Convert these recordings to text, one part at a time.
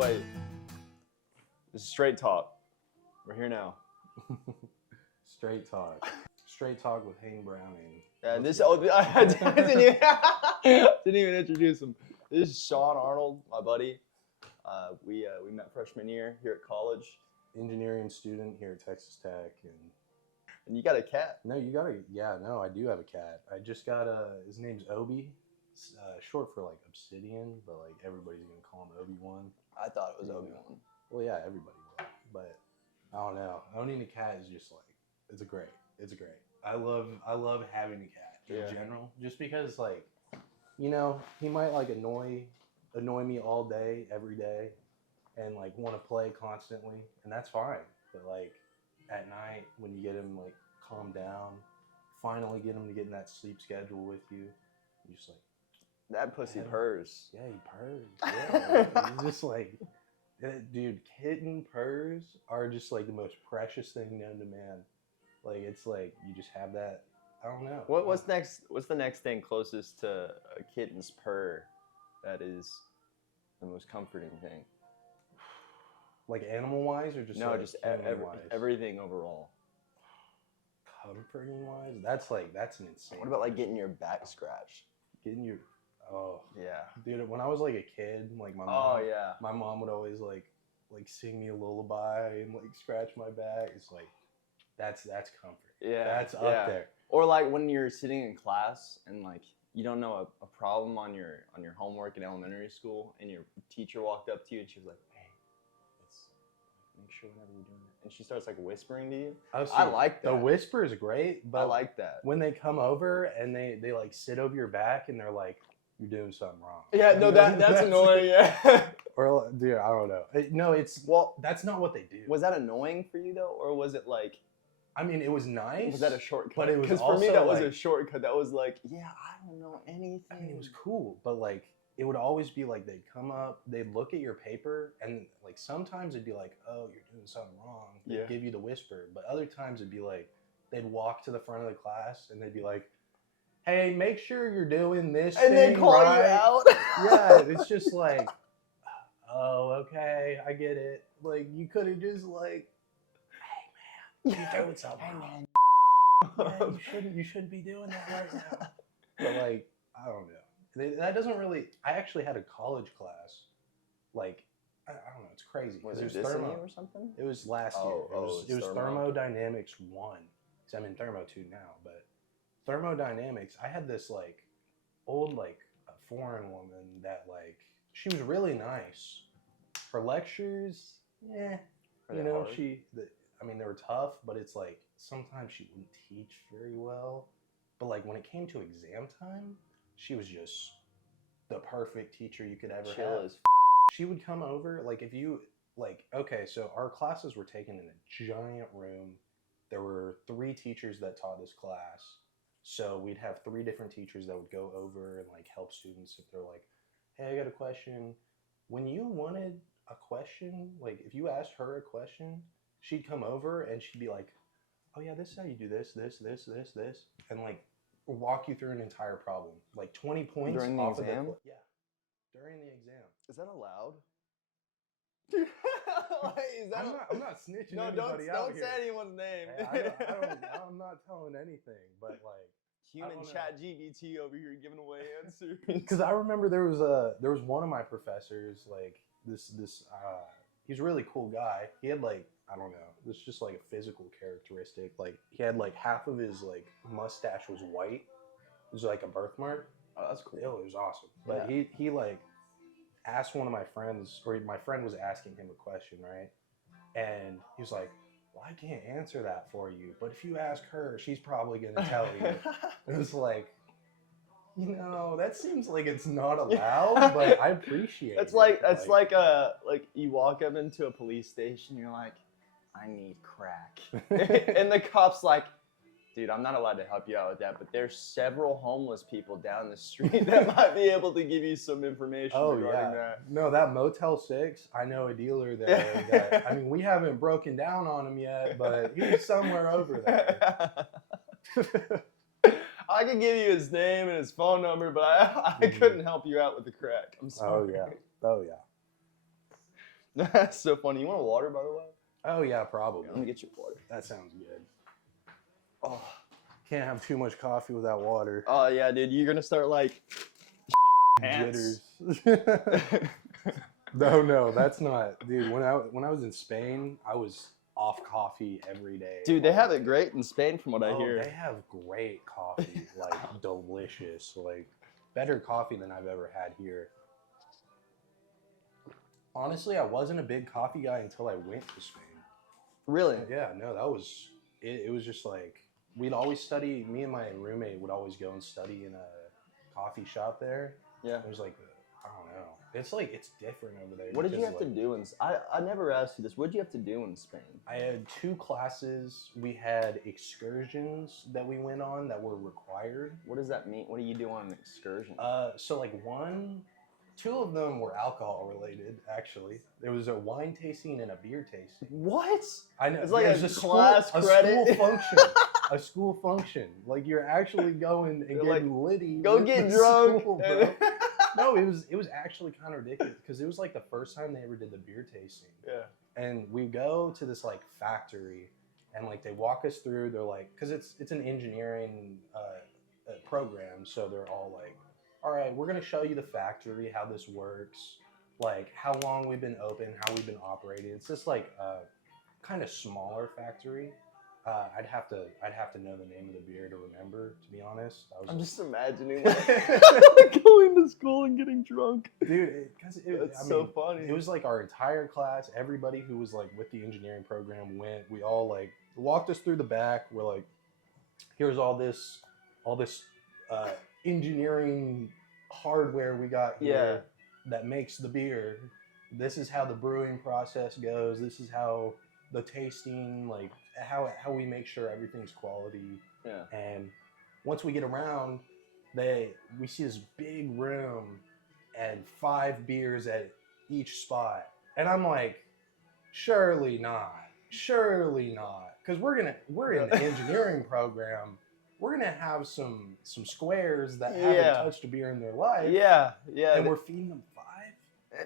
Wait. This is straight talk. We're here now. Straight talk. Straight talk with Hayne Browning. Yeah, I didn't even introduce him. This is Sean Arnold, my buddy. We met freshman year here at college. Engineering student here at Texas Tech, And you got a cat. no, you got a I do have a cat. I just got his name's Obi. It's, short for like Obsidian, but like everybody's gonna call him Obi-Wan. I thought it was Obi-Wan. Well, yeah, everybody will, but I don't know. Owning a cat is just like it's great. I love having a cat in general, just because like, you know, he might like annoy me all day, every day, and like want to play constantly, and that's fine. But like at night when you get him like calm down, finally get him to get in that sleep schedule with you, you just like that pussy purrs. Yeah, he purrs. Yeah, he's just like, dude, kitten purrs are just like the most precious thing known to man. Like it's like you just have that. I don't know. What's next? What's the next thing closest to a kitten's purr that is the most comforting thing? Like animal wise, or just no, like just everything overall. Comforting wise, that's an insane. What about like getting your back scratched? Getting your yeah, dude. When I was like a kid, like my mom would always like sing me a lullaby and like scratch my back. It's like that's comfort. Yeah, that's up there. Or like when you're sitting in class and like you don't know a problem on your homework in elementary school, and your teacher walked up to you and she was like, "Hey, let's make sure whenever you're doing it," and she starts like whispering to you. I like that. The whisper is great, but I like that when they come over and they like sit over your back and they're like, "You're doing something wrong." Yeah, no, that's annoying. Yeah. Or dude, I don't know. No, that's not what they do. Was that annoying for you though, or was it like? I mean, it was nice. Was that a shortcut? But it was because for me that was a shortcut. That was like, yeah, I don't know anything. I mean, it was cool, but like it would always be like they'd come up, they'd look at your paper, and like sometimes it'd be like, "Oh, you're doing something wrong." They'd give you the whisper, but other times it'd be like they'd walk to the front of the class and they'd be like, "Hey, make sure you're doing this and thing they call right." you out. Yeah, it's just like, oh, okay, I get it. Like you could have just like, "Hey man, you're doing something wrong. Yeah, you shouldn't be doing that right now." But like, I don't know. That doesn't really. I actually had a college class. Like, I don't know. It's crazy. Was it thermo or something? It was last year. It was thermodynamics 1. Because I'm in thermo 2 now. But thermodynamics, I had this like old like a foreign woman that like she was really nice. Her lectures, yeah, you know, I mean, they were tough, but it's like sometimes she wouldn't teach very well. But like when it came to exam time, she was just the perfect teacher you could ever have. She would come over, like if you, like, okay, so our classes were taken in a giant room. There were 3 teachers that taught this class. So we'd have 3 different teachers that would go over and like help students if they're like, "Hey, I got a question." When you wanted a question, like if you asked her a question, she'd come over and she'd be like, "Oh yeah, this is how you do this, and like walk you through an entire problem, like 20 points during the exam. Yeah, during the exam. Is that allowed? I'm not snitching. No, don't say anyone's name. Hey, I'm not telling anything, but like human chat GBT over here giving away answers. Because I remember there was one of my professors, like this he's a really cool guy. He had like, I don't know, this is just like a physical characteristic. Like he had like half of his like mustache was white. It was like a birthmark. Oh, that's cool. It was awesome. But he like asked one of my friends, or my friend was asking him a question, right? And he was like, "Well, I can't answer that for you, but if you ask her, she's probably gonna tell you." It was like, you know, that seems like it's not allowed, but I appreciate it. That's like you walk up into a police station, you're like, "I need crack," and the cop's like, "Dude, I'm not allowed to help you out with that, but there's several homeless people down the street that might be able to give you some information regarding that." No, that Motel 6, I know a dealer there. That, I mean, we haven't broken down on him yet, but he's somewhere over there. I can give you his name and his phone number, but I couldn't help you out with the crack. I'm sorry. Oh yeah. That's so funny. You want a water, by the way? Oh yeah, probably. Let me get you water. That sounds good. Oh. Can't have too much coffee without water. Oh yeah, dude. You're gonna start like Jitters. No, that's not, dude. When I was in Spain, I was off coffee every day. Dude, they have it great in Spain, from what I Oh, hear. they have great coffee, like delicious, like better coffee than I've ever had here. Honestly, I wasn't a big coffee guy until I went to Spain. Really? Yeah, no, that was it. It was just like we'd always study. Me and my roommate would always go and study in a coffee shop there. Yeah. It was like, I don't know. It's like, it's different over there. What did you have to do in? I never asked you this. What did you have to do in Spain? I had 2 classes. We had excursions that we went on that were required. What does that mean? What do you do on an excursion? So like 2 of them were alcohol related. Actually, there was a wine tasting and a beer tasting. What? I know. It's like a class credit. A school function. A school function. Like you're actually going and They're getting litty. Go get drunk, school, bro. No, it was actually kind of ridiculous because it was like the first time they ever did the beer tasting. Yeah. And we go to this like factory, and like they walk us through. They're like, because it's an engineering program, so they're all like, all right, we're gonna show you the factory, how this works, like how long we've been open, how we've been operating. It's just like a kind of smaller factory. I'd have to know the name of the beer to remember, to be honest. I'm just imagining like, going to school and getting drunk. Dude, It's so funny. It was like our entire class, everybody who was like with the engineering program went. We all like walked us through the back. We're like, here's all this engineering hardware we got here that makes the beer. This is how the brewing process goes. This is how the tasting, like how we make sure everything's quality. Yeah. And once we get around, we see this big room and 5 beers at each spot. And I'm like, surely not. Because we're in the engineering program. We're gonna have some squares that haven't touched a beer in their life. Yeah. And we're feeding them 5.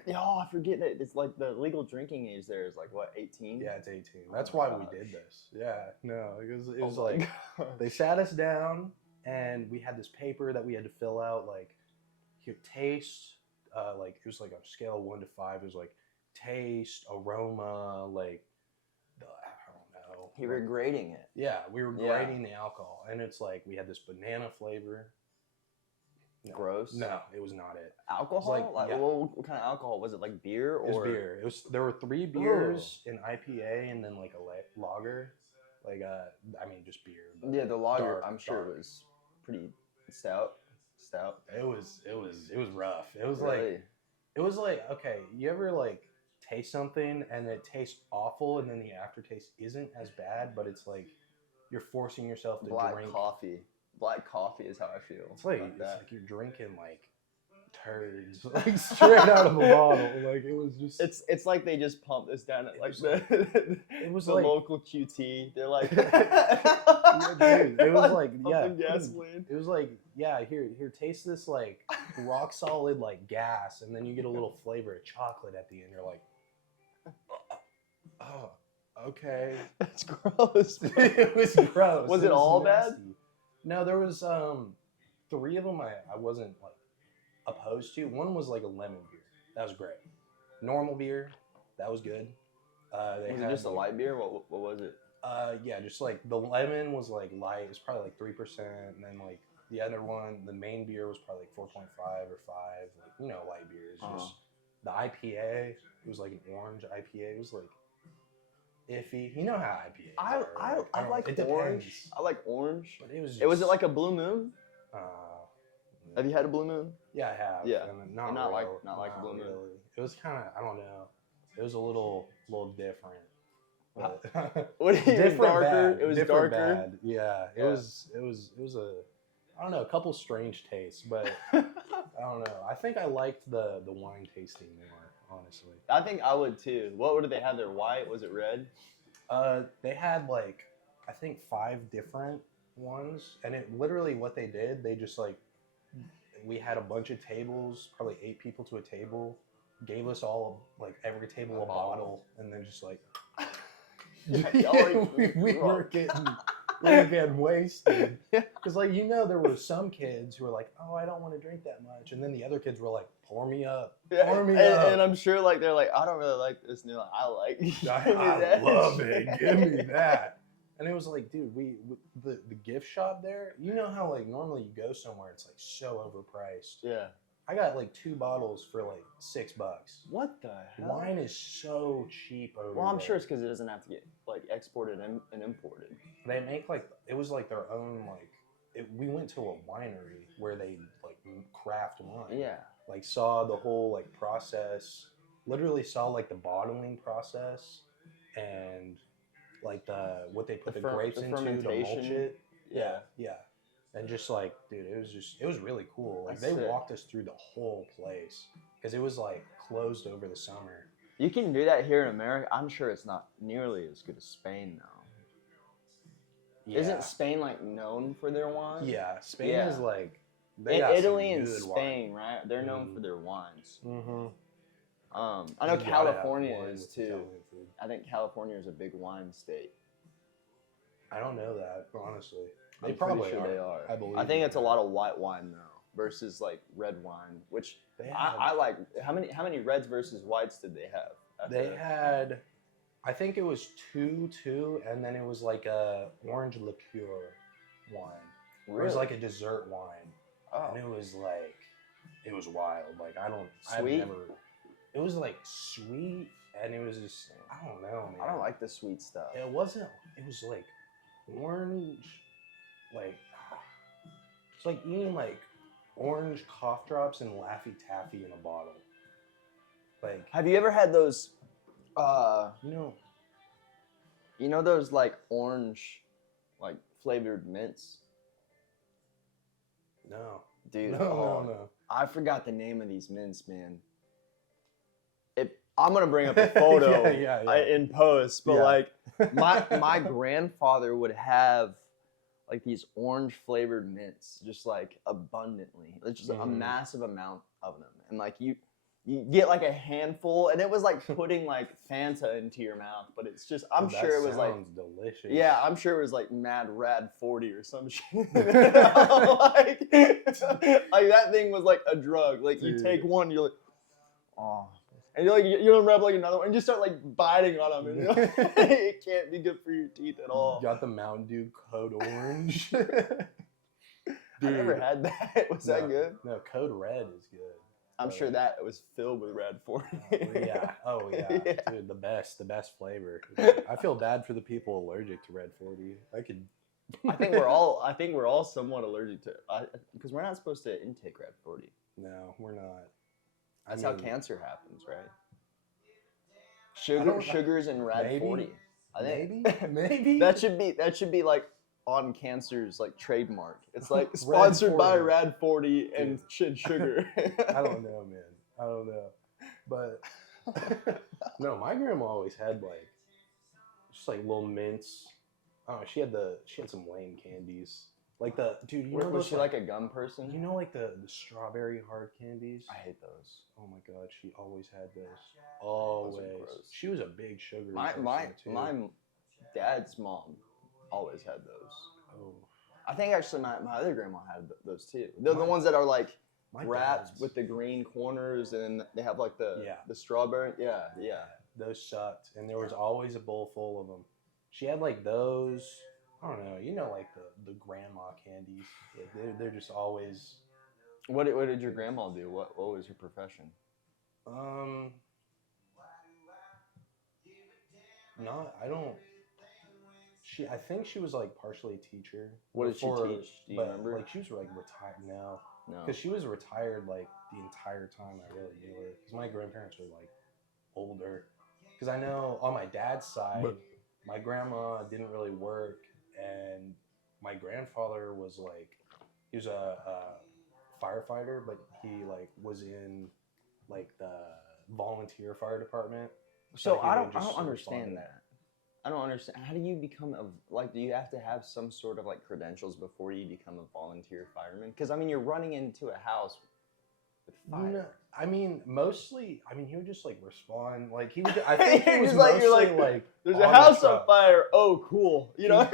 Oh, I forget that it's like the legal drinking age there is like what, 18? Yeah, it's 18. That's why we did this. Yeah, no, it was like they sat us down and we had this paper that we had to fill out. Like, here, taste. Like it was like on a scale of 1 to 5. It was like taste, aroma, like I don't know. You were grading it. Yeah, we were grading the alcohol, and it's like we had this banana flavor. No, Gross. No, it was not it. Alcohol? Like what kind of alcohol was it? Like beer or? It was beer. There were 3 beers, an IPA, and then like a lager. Like I mean just beer. Yeah, the lager. I'm sure it was pretty stout. It was rough. It was really? like okay. You ever like taste something and it tastes awful, and then the aftertaste isn't as bad, but it's like you're forcing yourself to drink coffee. Black coffee is how I feel. It's like you're drinking like turds, like straight out of a bottle. Like it was just. It's like they just pumped this down at like it was the like local QT. They're like, dude, it was like gasoline. It was like here taste this like rock solid like gas, and then you get a little flavor of chocolate at the end. You're like, oh, okay. That's gross. It was gross. Was it all nasty. bad? No, there was 3 of them I wasn't like opposed to. One was like a lemon beer. That was great. Normal beer, that was good. Was it just a light beer? What was it? Yeah, just like the lemon was like light. It was probably like 3%, and then like the other one, the main beer was probably like 4.5 or 5. Like light beers. Just the IPA. It was like an orange IPA. It was like iffy. You know how IPAs are. I like orange. I like orange. But it was. Was it like a Blue Moon? Have you had a Blue Moon? Yeah, I have. Yeah. And not like Blue Moon. Really. It was kind of, I don't know. It was a little different. What do you mean darker? Bad. It was different darker. Bad. Yeah. It was a, I don't know, a couple strange tastes, but I don't know. I think I liked the wine tasting more, honestly. I think I would too. What did they have there? White? Was it red? They had like, I think 5 different ones, and it literally what they did, they just like, we had a bunch of tables, probably 8 people to a table, gave us all like every table a bottle, and then just like we were getting wasted. Because like there were some kids who were like, oh, I don't want to drink that much, and then the other kids were like, pour me up, pour me up. And I'm sure like they're like, I don't really like this, and you're like, I love it, give me that. And it was like, dude, the gift shop there, you know how like normally you go somewhere, it's like so overpriced. Yeah. I got like 2 bottles for like $6. What the hell? Wine is so cheap over Well, I'm there. sure it's because it doesn't have to get like exported and imported. They make like, it was like their own like, we went to a winery where they like craft wine. Yeah. Like saw the whole like process, literally saw like the bottling process and like what they put the grapes into to mulch it. Yeah. Yeah. And just like, dude, it was really cool. Like they walked us through the whole place because it was like closed over the summer. You can do that here in America. I'm sure it's not nearly as good as Spain though. Yeah. Isn't Spain like known for their wine? Yeah, Spain is like Italy and Spain, right? They're known for their wines. Mm-hmm. I know California is too. I think California is a big wine state. I don't know that, honestly. They probably are. I believe. I think it's a lot of white wine though, versus like red wine, which I like. How many reds versus whites did they have? They had, I think it was 2, and then it was like a orange liqueur wine. Really? It was like a dessert wine. Oh. And it was like, it was wild. Like sweet. It was like sweet, and it was just, I don't know, man. I don't like the sweet stuff. It was like orange, like, it's like eating like orange cough drops and Laffy Taffy in a bottle. Like, have you ever had those, you know those like orange, like flavored mints? No. Dude, no. I forgot the name of these mints, man. I'm gonna bring up a photo in post, but like my grandfather would have like these orange flavored mints just like abundantly. It's just a massive amount of them, and like you get like a handful, and it was like putting like Fanta into your mouth, but it's just I'm sure it was like delicious. Yeah, I'm sure it was like Mad Rad 40 or some shit. like that thing was like a drug. Like you take one, you're like, oh. And you're gonna rub like another one, and you start like biting on them, and it can't be good for your teeth at all. You got the Mountain Dew Code Orange. I never had that. Was that good? No, Code Red is good. I'm sure that was filled with Red 40. Yeah. Oh yeah. Dude, the best flavor. I feel bad for the people allergic to Red 40. I think we're all somewhat allergic to it because we're not supposed to intake Red 40. No, we're not. That's how cancer happens, right? Sugars and Rad 40. I think maybe that should be like on cancer's like trademark. It's like sponsored by Rad 40 and sugar. I don't know, man. I don't know, but no, my grandma always had like just like little mints. Oh, she had some lame candies. Like was she like a gum person? You know, like the strawberry hard candies? I hate those. Oh my god, she always had those. Always. She was a big sugar. My dad's mom always had those. Oh. I think actually my other grandma had those too. They're the ones that are like wrapped with the green corners, and they have like the strawberry. Yeah. Those sucked, and there was always a bowl full of them. She had like those. I don't know, like the grandma candies. They're just always. What did your grandma do? What was her profession? I think she was like partially a teacher. What did she teach? Do you remember? Like she was like retired now. No. Because she was retired like the entire time I really knew her. Because my grandparents were like older. Because I know on my dad's side, my grandma didn't really work. And my grandfather was like, he was a firefighter, but he like was in like the volunteer fire department. So I don't understand that. I don't understand. How do you become do you have to have some sort of like credentials before you become a volunteer fireman? Because I mean, you're running into a house with fire. No, I mean, mostly. I mean, he would just like respond. Like he would. I think he was He's like, mostly you're like there's on a the house on truck. fire. Oh, cool. You know.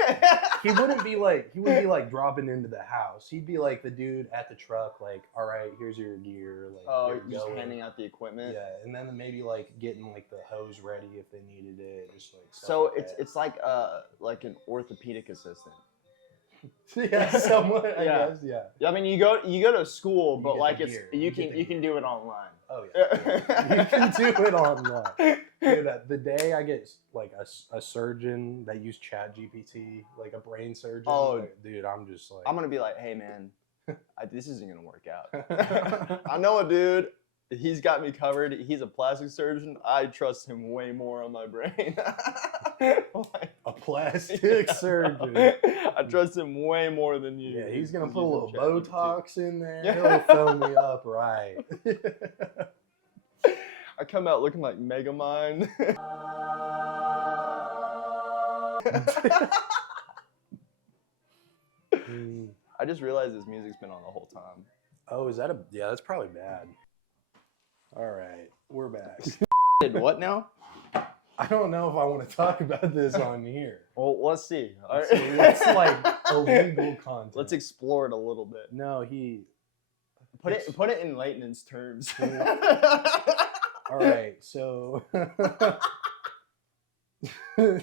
He wouldn't be like. He would be like dropping into the house. He'd be like the dude at the truck. Like, all right, here's your gear. Like, Oh, here you just go. handing out the equipment. Yeah, and then maybe like getting like the hose ready if they needed it. Just like stuff So like it's like an orthopedic assistant. yeah, somewhat. I Yeah. guess. Yeah. Yeah, I mean you go to school, You but get like the it's gear. you You get can the you can do it online. Oh yeah. You can do it online. Dude, the day I get like a surgeon that used Chat GPT, like a brain surgeon, Oh. like, dude, I'm just like, I'm gonna be like, hey man, this isn't gonna work out. I know a dude. He's got me covered. He's a plastic surgeon. I trust him way more on my brain. Like, a plastic surgeon. I trust him way more than you. Yeah, he's gonna put a using little ChatGPT. Botox in there. Yeah. He'll fill me up right. I come out looking like Megamind. I just realized this music's been on the whole time. Oh, is that yeah? That's probably bad. All right, we're back. Did what now? I don't know if I want to talk about this on here. Well, let's see. All right. It's like illegal content. Let's explore it a little bit. No, he. Put it in layman's terms. All right, so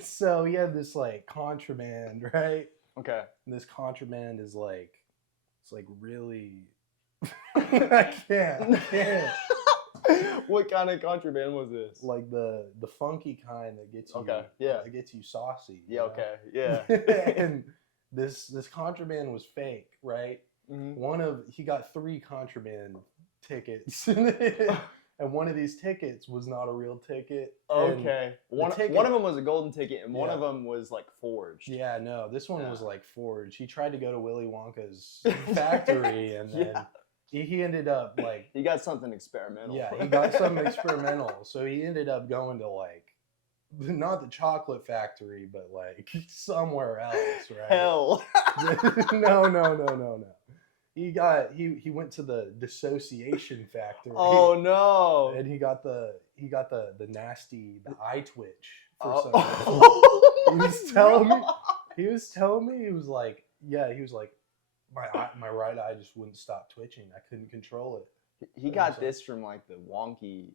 so he had this like contraband, right? Okay. And this contraband is like, it's like really. I can't. What kind of contraband was this? Like the funky kind that gets you. Okay, yeah. That gets you saucy. Yeah. Okay. Yeah. And this contraband was fake, right? Mm-hmm. He got 3 contraband tickets, and one of these tickets was not a real ticket. Okay. One of them was a golden ticket, and one Yeah. of them was like forged. Yeah, no, this one Yeah. was like forged. He tried to go to Willy Wonka's factory, and then he ended up like He got something experimental. yeah, he got something experimental. So he ended up going to like not the chocolate factory, but like somewhere else, right? Hell. No. He went to the dissociation factory. Oh no. And he got the nasty eye twitch for some reason. He was telling me he was like my right eye just wouldn't stop twitching. I couldn't control it. He got this from like the wonky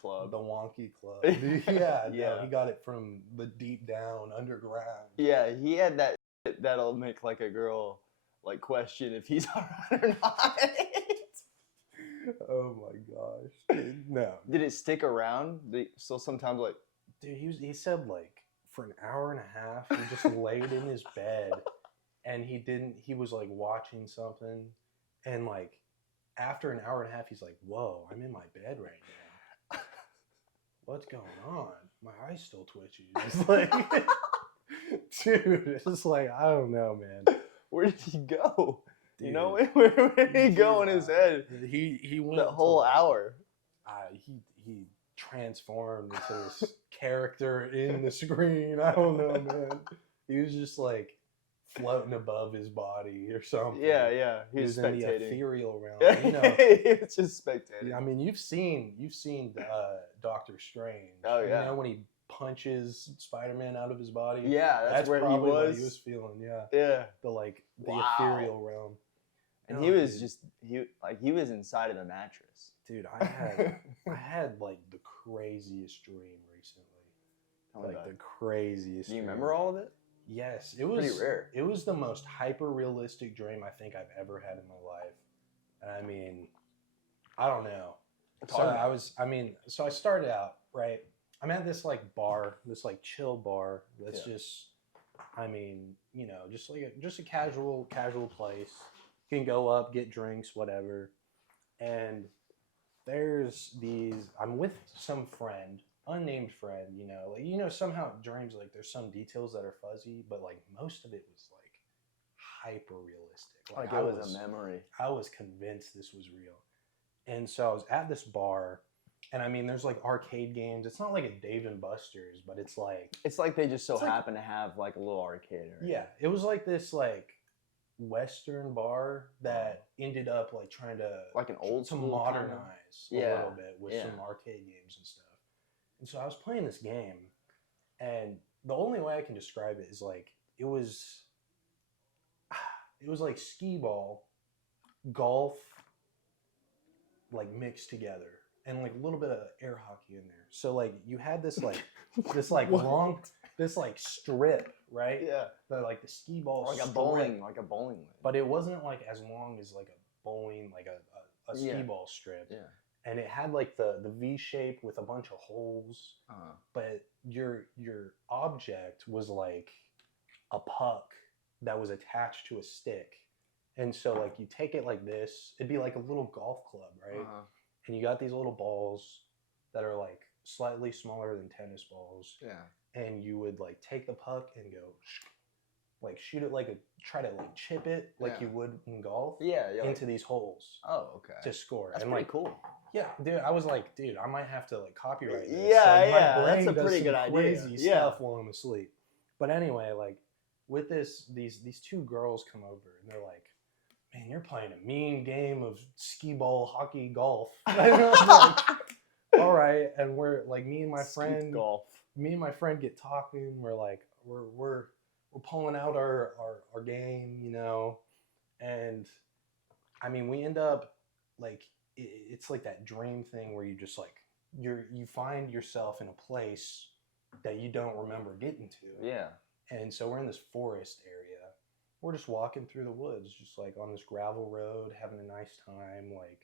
club. The wonky club. Yeah, no, he got it from the deep down underground. Yeah, he had that that'll make like a girl like question if he's alright or not. Oh my gosh. Dude, no. Did it stick around? So sometimes like Dude, he said like for an hour and a half he just laid in his bed and he was like watching something and like after an hour and a half he's like, whoa, I'm in my bed right now. What's going on? My eye's still twitchy. It's like dude, it's just like I don't know, man. Where did he go? Dude, You know, where did he go in his head? He went That whole hour. He transformed into this character in the screen. I don't know, man. He was just like floating above his body or something. Yeah. He was in the spectating. ethereal realm. Yeah, You know, he was just spectating. I mean, you've seen Doctor Strange. Oh, yeah. You know when he punches Spider-Man out of his body. Yeah, that's where he probably was. What he was feeling. Yeah, Yeah. the Wow. ethereal realm. And No, he was dude. just he was inside of the mattress. Dude, I had like the craziest dream recently. Tell me Like about the it. craziest. Do you dream. remember all of it? Yes, it was Pretty rare. It was the most hyper realistic dream I think I've ever had in my life. And I mean, I don't know. So I started out, right? I'm at this like bar, this like chill bar. That's just, I mean, you know, just a casual place. You can go up, get drinks, whatever. And there's I'm with some friend, unnamed friend, you know, somehow dreams, like there's some details that are fuzzy, but like most of it was like hyper realistic. Like it was a memory. I was convinced this was real. And so I was at this bar, and I mean, there's like arcade games. It's not like a Dave and Buster's, but it's like It's like they just so It's like- happen to have like a little arcade. Right? yeah, it was like this like Western bar that ended up like trying to like an old to school modernize a Yeah, little bit with some arcade games and stuff. And so I was playing this game, and the only way I can describe it is like it was like skee ball, golf, like mixed together, and like a little bit of air hockey in there. So like you had this like long this like strip, right? Yeah. The like the skee ball like strip, a bowling lane. but it wasn't like as long as like a bowling like a skee ball strip. Yeah. And it had like the V shape with a bunch of holes. But your object was like a puck that was attached to a stick. And so like you take it like this, it'd be like a little golf club, right? And you got these little balls that are like slightly smaller than tennis balls. Yeah. And you would like take the puck and go like shoot it like try to like chip it like you would in golf. Yeah, into these holes. Oh, okay. To score. That's and pretty like, cool. Yeah, dude, I was like, dude, I might have to like copyright this. Yeah, like, my yeah, brain that's a does pretty some good crazy idea. stuff while I'm asleep. But anyway, like with this, these two girls come over and they're like, "Man, you're playing a mean game of skee ball, hockey, golf." And I'm like, all right, and we're like, me and my friend get talking. We're like, we're pulling out our game, you know, and I mean, we end up like it's like that dream thing where you just like you find yourself in a place that you don't remember getting to. Yeah. And so we're in this forest area. We're just walking through the woods, just like on this gravel road, having a nice time. Like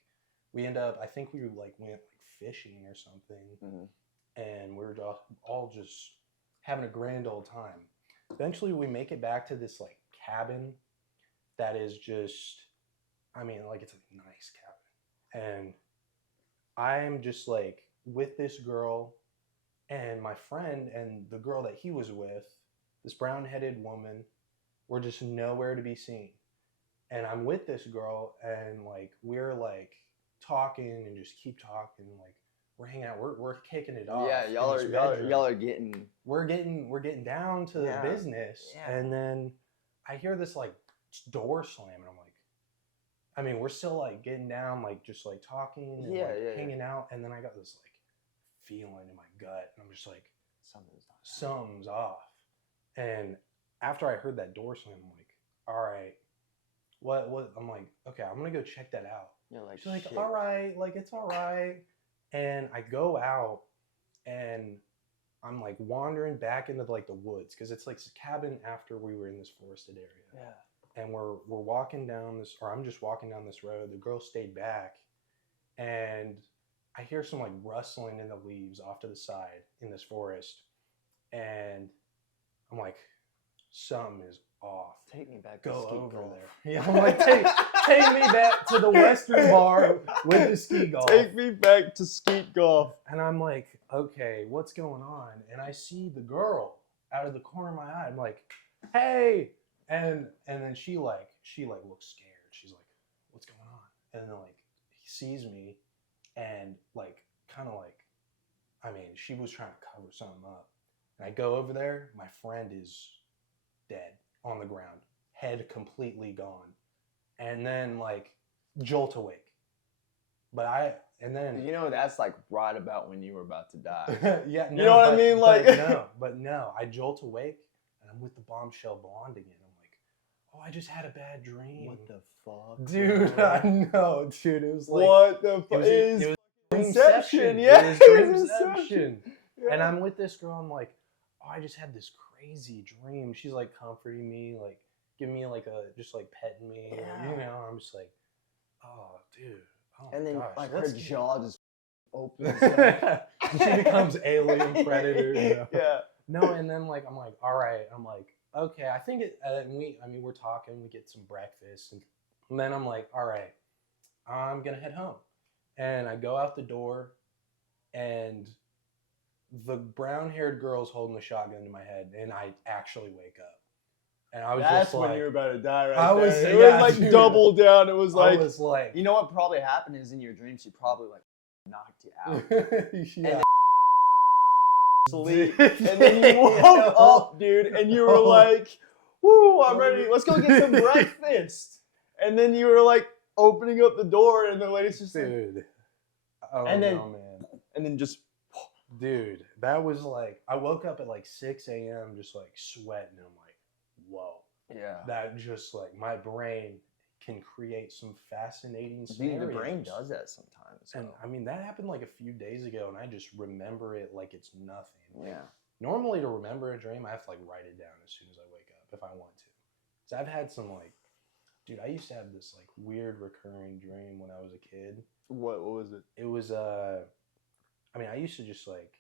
we end up, I think we like went like fishing or something, and we were all just having a grand old time. Eventually, we make it back to this like cabin that is just, I mean, like it's a nice cabin, and I'm just like with this girl and my friend and the girl that he was with, this brown-headed woman, were just nowhere to be seen. And I'm with this girl and like we're like talking and just keep talking, like we're hanging out, we're kicking it off. Yeah, y'all are getting we're getting down to the business. Yeah. And then I hear this like door slam and I'm like, I mean, we're still like getting down, like just like talking and hanging out, and then I got this like feeling in my gut and I'm just like, something's off. And after I heard that door slam, I'm like, all right, what? I'm like, okay, I'm gonna go check that out. You're like, she's like, all right, like it's all right. And I go out and I'm like wandering back into like the woods because it's like a cabin after we were in this forested area. Yeah. And we're walking down this, or I'm just walking down this road. The girl stayed back, and I hear some like rustling in the leaves off to the side in this forest, and I'm like, something is off. Take me back. Go to over golf. there. Yeah, I'm like, take me back to the Western bar with the ski golf. Take me back to skeet golf. And I'm like, okay, what's going on? And I see the girl out of the corner of my eye. I'm like, hey. And then she looks scared. She's like, what's going on? And then like he sees me and like kind of like, I mean, she was trying to cover something up. And I go over there, my friend is dead on the ground, head completely gone. And then like jolt awake. And then you know, that's like right about when you were about to die. yeah, no, you know what I mean? Like but no, I jolt awake and I'm with the bombshell blonde again. I'm like, oh, I just had a bad dream. What the fuck, dude? bro? I know, dude. It was like, what the fuck? It was Inception. Yeah, Yeah, it was Inception. Yeah. And I'm with this girl. I'm like, oh, I just had this crazy dream. She's like comforting me, like giving me like just like petting me. Yeah. You know, I'm just like, oh, dude. Oh, and then gosh, like her jaw just opens. She becomes alien predator. You know? Yeah. No, and then like I'm like, all right. I'm like, okay. I think it. We're talking. We get some breakfast, and then I'm like, all right. I'm gonna head home, and I go out the door, and the brown-haired girl's holding a shotgun to my head, and I actually wake up. And I was That's just when like, you were about to die, right? I was, there. It yeah, was like dude. double down. It was like, you know what probably happened is in your dream she probably like knocked you out. Yeah. And then you woke up, dude, and you were like, woo, I'm ready. Let's go get some breakfast. And then you were like opening up the door, and the lady's just dude. like, Oh and then, no, man. And then just, dude, that was like, I woke up at like 6 a.m. just like sweating, and I'm like, whoa. yeah. That just like, my brain can create some fascinating scenarios. Dude, the brain does that sometimes. And I mean, that happened like a few days ago, and I just remember it like it's nothing. Like, yeah. normally to remember a dream, I have to like write it down as soon as I wake up if I want to. So I've had some like, dude, I used to have this like weird recurring dream when I was a kid. What was it? It was I mean, I used to just like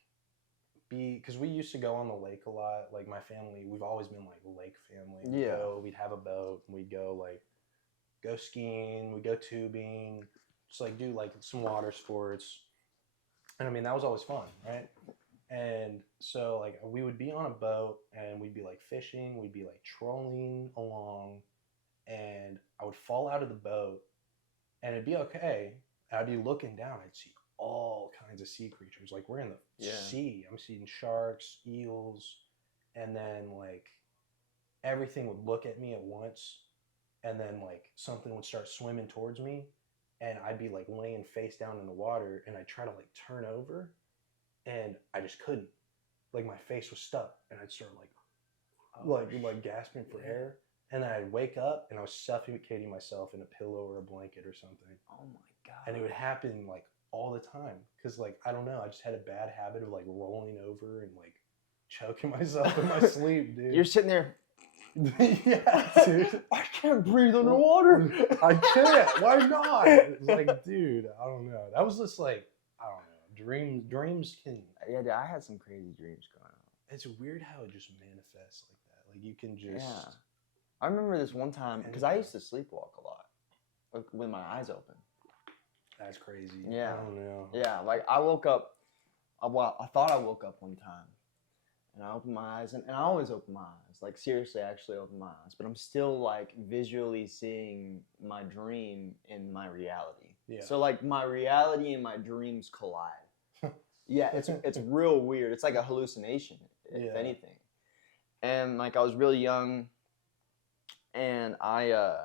because we used to go on the lake a lot. Like my family, we've always been like lake family. We'd have a boat, and we'd go skiing, we'd go tubing, just like do like some water sports. And I mean, that was always fun, right? And so like we would be on a boat, and we'd be like fishing, we'd be like trolling along, and I would fall out of the boat, and it'd be okay. I'd be looking down, I'd see all kinds of sea creatures. Like we're in the sea. I'm seeing sharks, eels, and then like everything would look at me at once, and then like something would start swimming towards me, and I'd be like laying face down in the water, and I'd try to like turn over, and I just couldn't. Like my face was stuck, and I'd start like gasping for air, and then I'd wake up, and I was suffocating myself in a pillow or a blanket or something. Oh my god! And it would happen like all the time, because like I don't know, I just had a bad habit of like rolling over and like choking myself in my sleep, dude. You're sitting there. Yeah, dude. I can't breathe underwater. I can't. Why not? It's like, dude, I don't know. That was just like, I don't know. Dreams can. Yeah, dude, I had some crazy dreams growing up. It's weird how it just manifests like that. Like you can just. Yeah. I remember this one time because I used to sleepwalk a lot, like with my eyes open. That's crazy. Yeah. I don't know. Yeah, like I woke up. Well, I thought I woke up one time, and I opened my eyes, and I always open my eyes. Like seriously, I actually open my eyes, but I'm still like visually seeing my dream in my reality. Yeah. So like my reality and my dreams collide. Yeah, it's real weird. It's like a hallucination, if anything. And like I was really young, and I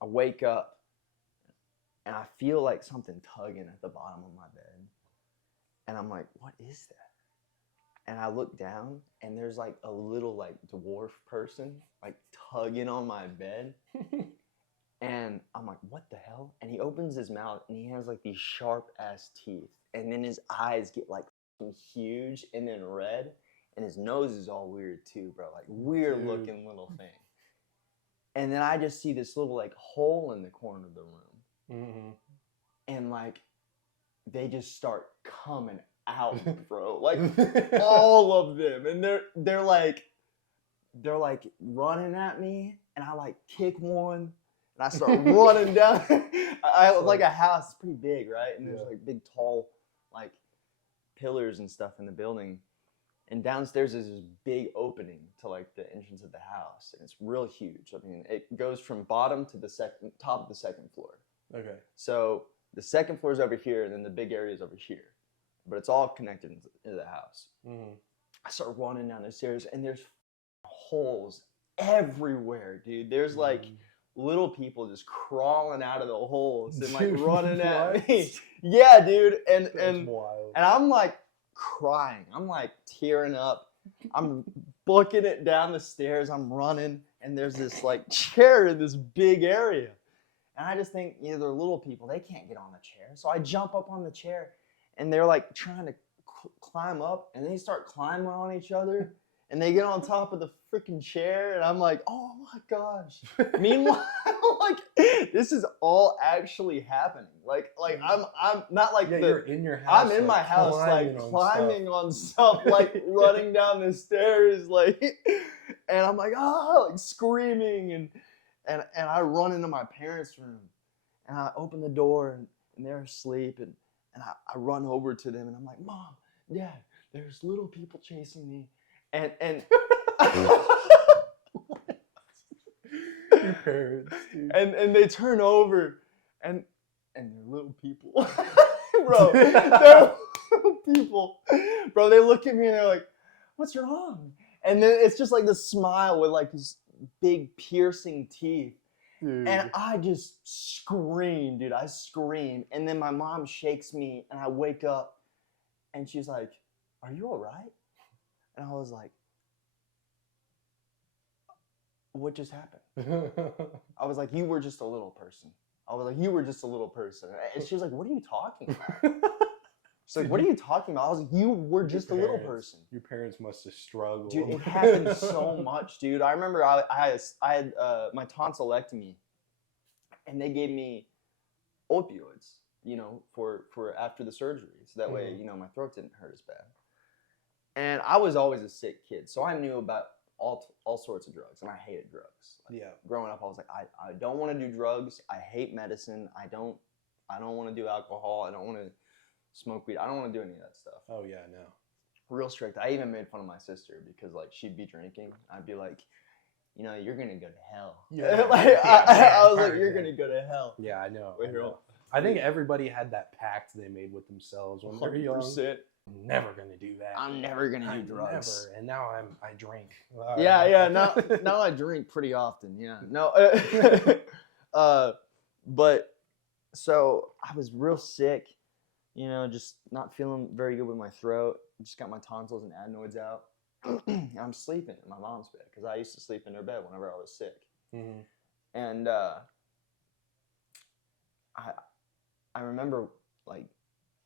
wake up, and I feel like something tugging at the bottom of my bed, and I'm like, what is that? And I look down, and there's like a little like dwarf person like tugging on my bed. And I'm like, what the hell? And he opens his mouth, and he has like these sharp ass teeth, and then his eyes get like huge and then red, and his nose is all weird too, bro. Like weird looking little thing. And then I just see this little like hole in the corner of the room. Mm-hmm. And like they just start coming out, bro. Like all of them. And they're like running at me, and I like kick one, and I start running down. I like a house, it's pretty big, right? And there's like big tall like pillars and stuff in the building. And downstairs is this big opening to like the entrance of the house, and it's real huge. I mean, it goes from bottom to the top of the second floor. Okay. So the second floor is over here, and then the big area is over here, but it's all connected into the house. Mm-hmm. I start running down the stairs, and there's holes everywhere, dude. There's like little people just crawling out of the holes and like running at me. Yeah, dude. And wild. And I'm like crying. I'm like tearing up. I'm booking it down the stairs. I'm running, and there's this like chair in this big area. And I just think, they're little people. They can't get on the chair. So I jump up on the chair, and they're like trying to climb up, and they start climbing on each other, and they get on top of the freaking chair, and I'm like, oh my gosh. Meanwhile, like this is all actually happening. Like I'm not like you're in your house. I'm in my house, like climbing on stuff, like running down the stairs, like, and I'm like, like screaming, and I run into my parents' room, and I open the door, and they're asleep, and I run over to them, and I'm like, Mom, Dad, there's little people chasing me, and your parents, dude. and they turn over, and they're little people, bro. They're little people, bro. They look at me and they're like, "What's wrong?" And then it's just like this smile with like this big piercing teeth. Dude. And I just scream, dude. I scream. And then my mom shakes me and I wake up and she's like, "Are you all right?" And I was like, "What just happened?" I was like, "You were just a little person." I was like, "You were just a little person." And she was like, "What are you talking about?" She's like, "What are you talking about?" I was like, "You were just a little person." Your parents must have struggled. Dude, it happened so much, dude. I remember I had my tonsillectomy, and they gave me opioids, you know, for after the surgery, so that way, you know, my throat didn't hurt as bad. And I was always a sick kid, so I knew about all sorts of drugs, and I hated drugs. Like, growing up, I was like, I don't want to do drugs. I hate medicine. I don't want to do alcohol. I don't want to smoke weed. I don't want to do any of that stuff. Oh yeah, no. Real strict. I even made fun of my sister because like she'd be drinking. I'd be like, you know, you're gonna go to hell. Yeah. I was like, you're gonna go to hell. Yeah, I know. I think everybody had that pact they made with themselves when they were young. 100%. I'm never gonna do that. I'm never gonna do drugs. Never. And now I drink. Yeah. Now I drink pretty often. Yeah. No. But so I was real sick. You know, just not feeling very good with my throat. Just got my tonsils and adenoids out. I'm sleeping in my mom's bed because I used to sleep in her bed whenever I was sick. Mm-hmm. And I remember like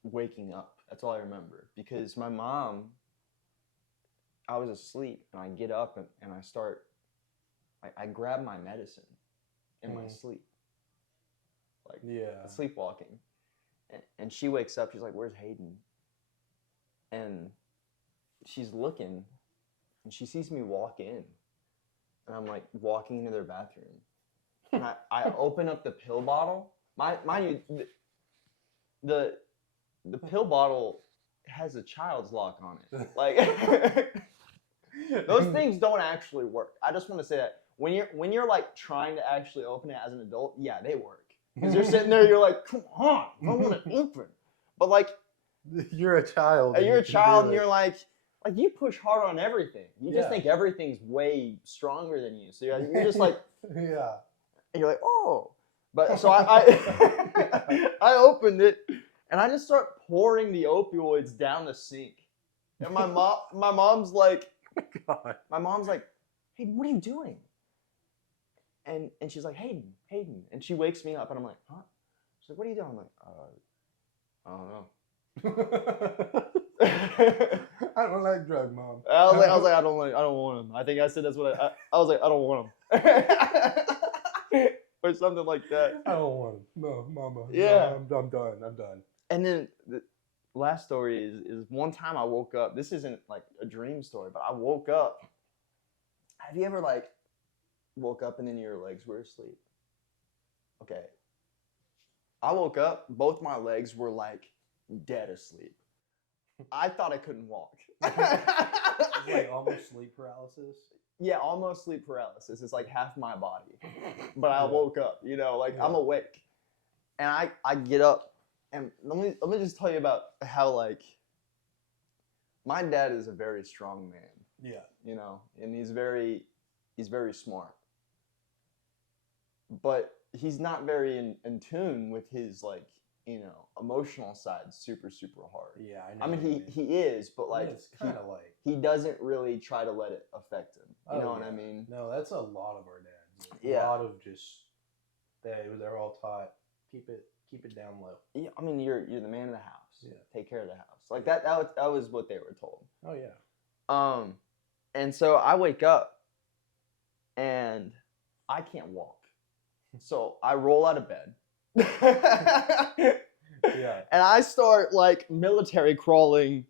waking up. That's all I remember because my mom, I was asleep and I get up and I start, I grab my medicine in my sleep. Like sleepwalking. And she wakes up, she's like, "Where's Hayden?" And she's looking, and she sees me walk in. And I'm like walking into their bathroom. And I open up the pill bottle. Mind you, the pill bottle has a child's lock on it. Like, those things don't actually work. I just want to say that. When you're like trying to actually open it as an adult, yeah, they work. Because you're sitting there, you're like, "Come on, I want to open." But like, you're a child. And you're like you push hard on everything. You just think everything's way stronger than you. So you're just like, yeah. And you're like, "Oh." But so I opened it, and I just start pouring the opioids down the sink. And my mom's like, God. My mom's like, "Hey, what are you doing?" And she's like, Hayden. And she wakes me up, and I'm like, "Huh?" She's like, "What are you doing?" I'm like, "I don't know." I don't like drugs, Mom. I was like, I don't want them. I think I said that's what I was like, "I don't want them." Or something like that. I don't want them. No, Mama. Yeah. No, I'm done. And then the last story is one time I woke up. This isn't like a dream story, but I woke up. Have you ever like woke up and then your legs were asleep? Okay. I woke up, both my legs were like dead asleep. I thought I couldn't walk. It's like almost sleep paralysis. Yeah, almost sleep paralysis. It's like half my body. But I woke up, you know, like I'm awake. And I get up, and let me just tell you about how like my dad is a very strong man. Yeah. You know, and he's very smart. But he's not very in tune with his like, you know, emotional side super hard. Yeah, I know. I mean he is, but like it's kind of like he doesn't really try to let it affect him. You know what I mean? No, that's a lot of our dads. Yeah. A lot of just they're all taught keep it down low. Yeah, I mean you're the man of the house. Yeah. Take care of the house. Like that was what they were told. Oh yeah. And so I wake up and I can't walk. So I roll out of bed. Yeah. And I start like military crawling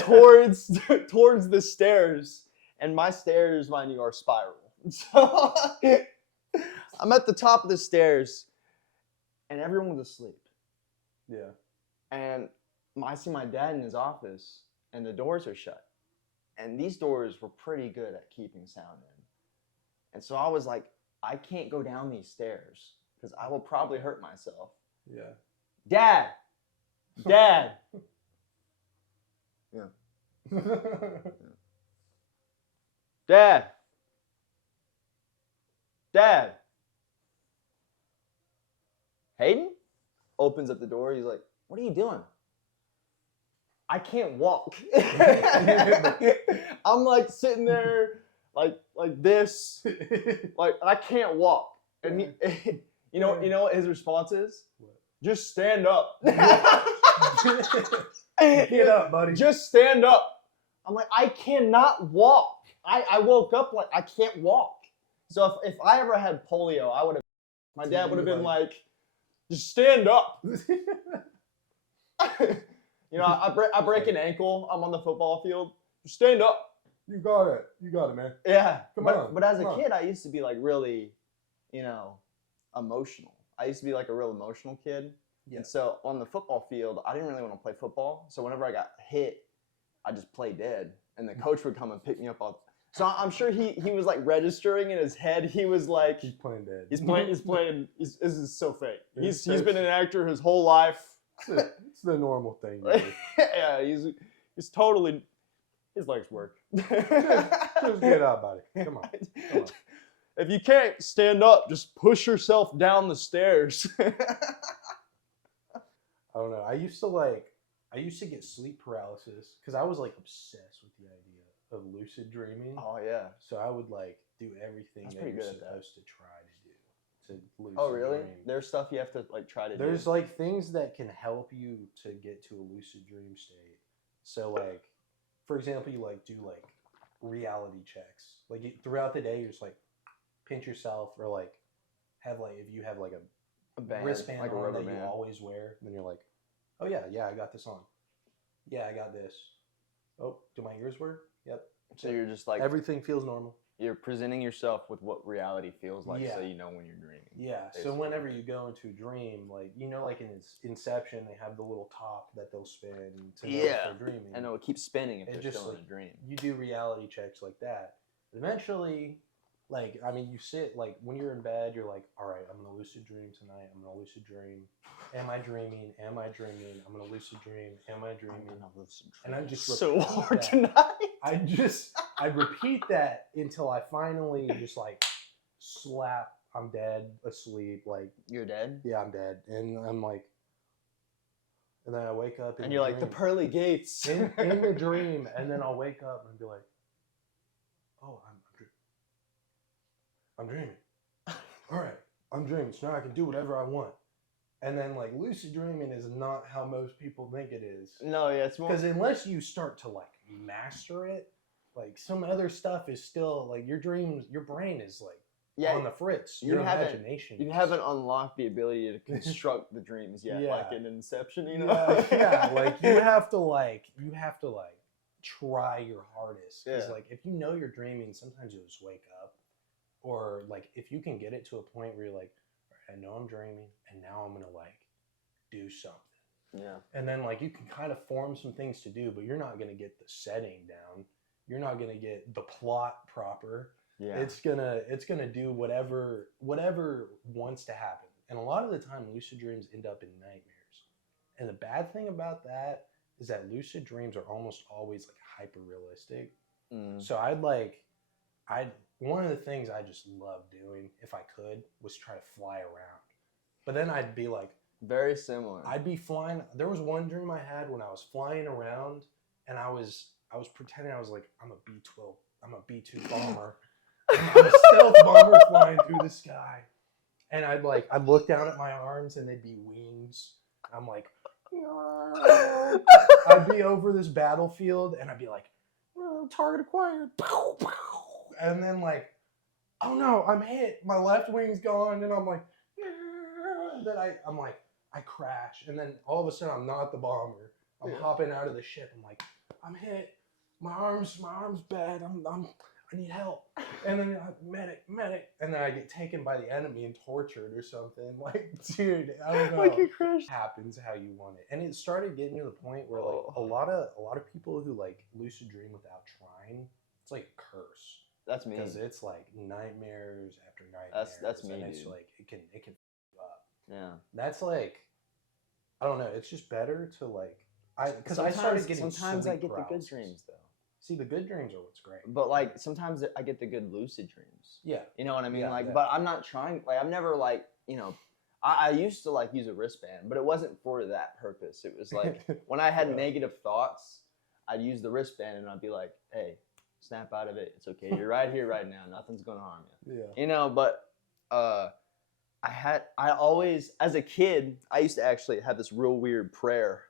towards the stairs. And my stairs, mind you, are spiral. So I'm at the top of the stairs and everyone was asleep. Yeah. And I see my dad in his office and the doors are shut. And these doors were pretty good at keeping sound in. And so I was like, I can't go down these stairs because I will probably hurt myself. Yeah. Dad! Yeah. Dad! Dad. Hayden opens up the door. He's like, what are you doing? I can't walk. I'm like sitting there like this. Like I can't walk. And he, you know what his response is? What? Just stand up. Get up, buddy. Just stand up. I'm like, I cannot walk. I woke up like I can't walk. So if I ever had polio, my dad would have been like, just stand up. You know, I break an ankle. I'm on the football field. Just stand up. You got it, man. Yeah. Come on. But as a kid, I used to be like really, emotional. I used to be like a real emotional kid. Yeah. And so on the football field, I didn't really want to play football. So whenever I got hit, I just played dead. And the coach would come and pick me up. So I'm sure he was like registering in his head. He was like, he's playing dead. This is so fake. He's been an actor his whole life. It's the normal thing. Yeah, he's totally, his legs work. Just get up, buddy. Come on. If you can't stand up, just push yourself down the stairs. I don't know. I used to get sleep paralysis because I was like obsessed with the idea of lucid dreaming. Oh yeah. So I would like do everything that you're supposed to try to do to lucid Oh really? dream. There's stuff you have to like try to do. There's like things that can help you to get to a lucid dream state. So like, for example, you like do like reality checks. Like throughout the day, you just like pinch yourself or like have like if you have like a band, wristband like on that you always wear, then you're like, oh yeah, I got this on. Yeah, I got this. Oh, do my ears work? Yep. So you're just like everything feels normal. You're presenting yourself with what reality feels like, so you know when you're dreaming. Yeah. Basically. So whenever you go into a dream, like like in Inception, they have the little top that they'll spin to know if they're dreaming. And it'll keep spinning if they're still in a dream. You do reality checks like that. Eventually, you sit when you're in bed, you're like, all right, I'm gonna lucid dream tonight. I'm gonna lucid dream. Am I dreaming? Am I dreaming? I'm gonna lucid dream. Am I dreaming? I'm gonna lucid dream. And I just so hard tonight. I repeat that until I finally just like slap. I'm dead, asleep. Like you're dead. Yeah, I'm dead, and I'm like, and then I wake up and you're like the pearly gates in the dream, and then I'll wake up and be like, oh, I'm dreaming. All right, I'm dreaming. So now I can do whatever I want. And then like lucid dreaming is not how most people think it is. No, yeah, it's more because unless you start to like master it, like some other stuff is still like your brain is like on the fritz. Your imagination. You haven't unlocked the ability to construct the dreams yet, like in Inception, you know. Like you have to try your hardest. Because like if you know you're dreaming, sometimes you'll just wake up. Or like if you can get it to a point where you're like, all right, I know I'm dreaming and now I'm gonna like do something. Yeah. And then like you can kind of form some things to do, but you're not gonna get the setting down. You're not gonna get the plot proper. Yeah. It's gonna do whatever wants to happen. And a lot of the time lucid dreams end up in nightmares. And the bad thing about that is that lucid dreams are almost always like hyper realistic. So one of the things I just loved doing, if I could, was try to fly around. But then I'd be like... Very similar. I'd be flying... There was one dream I had when I was flying around, and I was pretending I was like, I'm a B-12. I'm a B-2 bomber. I'm a stealth bomber flying through the sky. And I'd look down at my arms, and they'd be wings. I'm like... I'd be over this battlefield, and I'd be like, target acquired. Pow, pow. And then like, oh no, I'm hit. My left wing's gone, and I'm like, then I'm like, I crash, and then all of a sudden I'm not the bomber. I'm hopping out of the ship. I'm like, I'm hit. My arm's bad. I need help. And then medic, and then I get taken by the enemy and tortured or something. Like, dude, I don't know. Like you crashed. Happens how you want it, and it started getting to the point where like a lot of people who like lucid dream without trying, it's like a curse. That's me. Because it's like nightmares after nightmares. That's me, and dude. It's like it can f you up. Yeah. That's like, I don't know. It's just better to like because I started getting sometimes I get paralysis. the good dreams though. See, the good dreams are what's great. But like sometimes I get the good lucid dreams. Yeah. You know what I mean? Yeah, like, yeah. but I'm not trying. Like, I've never like, you know, I used to like use a wristband, but it wasn't for that purpose. It was like when I had negative thoughts, I'd use the wristband and I'd be like, hey, snap out of it. It's okay. You're right here, right now. Nothing's gonna harm you. Yeah. You know, but I always, as a kid, I used to actually have this real weird prayer.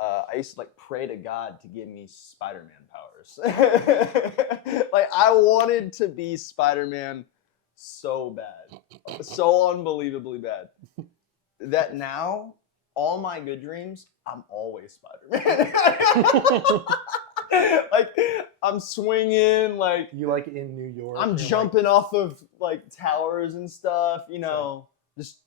I used to like pray to God to give me Spider-Man powers. Like I wanted to be Spider-Man so bad, so unbelievably bad, that now all my good dreams, I'm always Spider-Man. Like I'm swinging, like You like in New York. I'm jumping off of like towers and stuff, you know. Just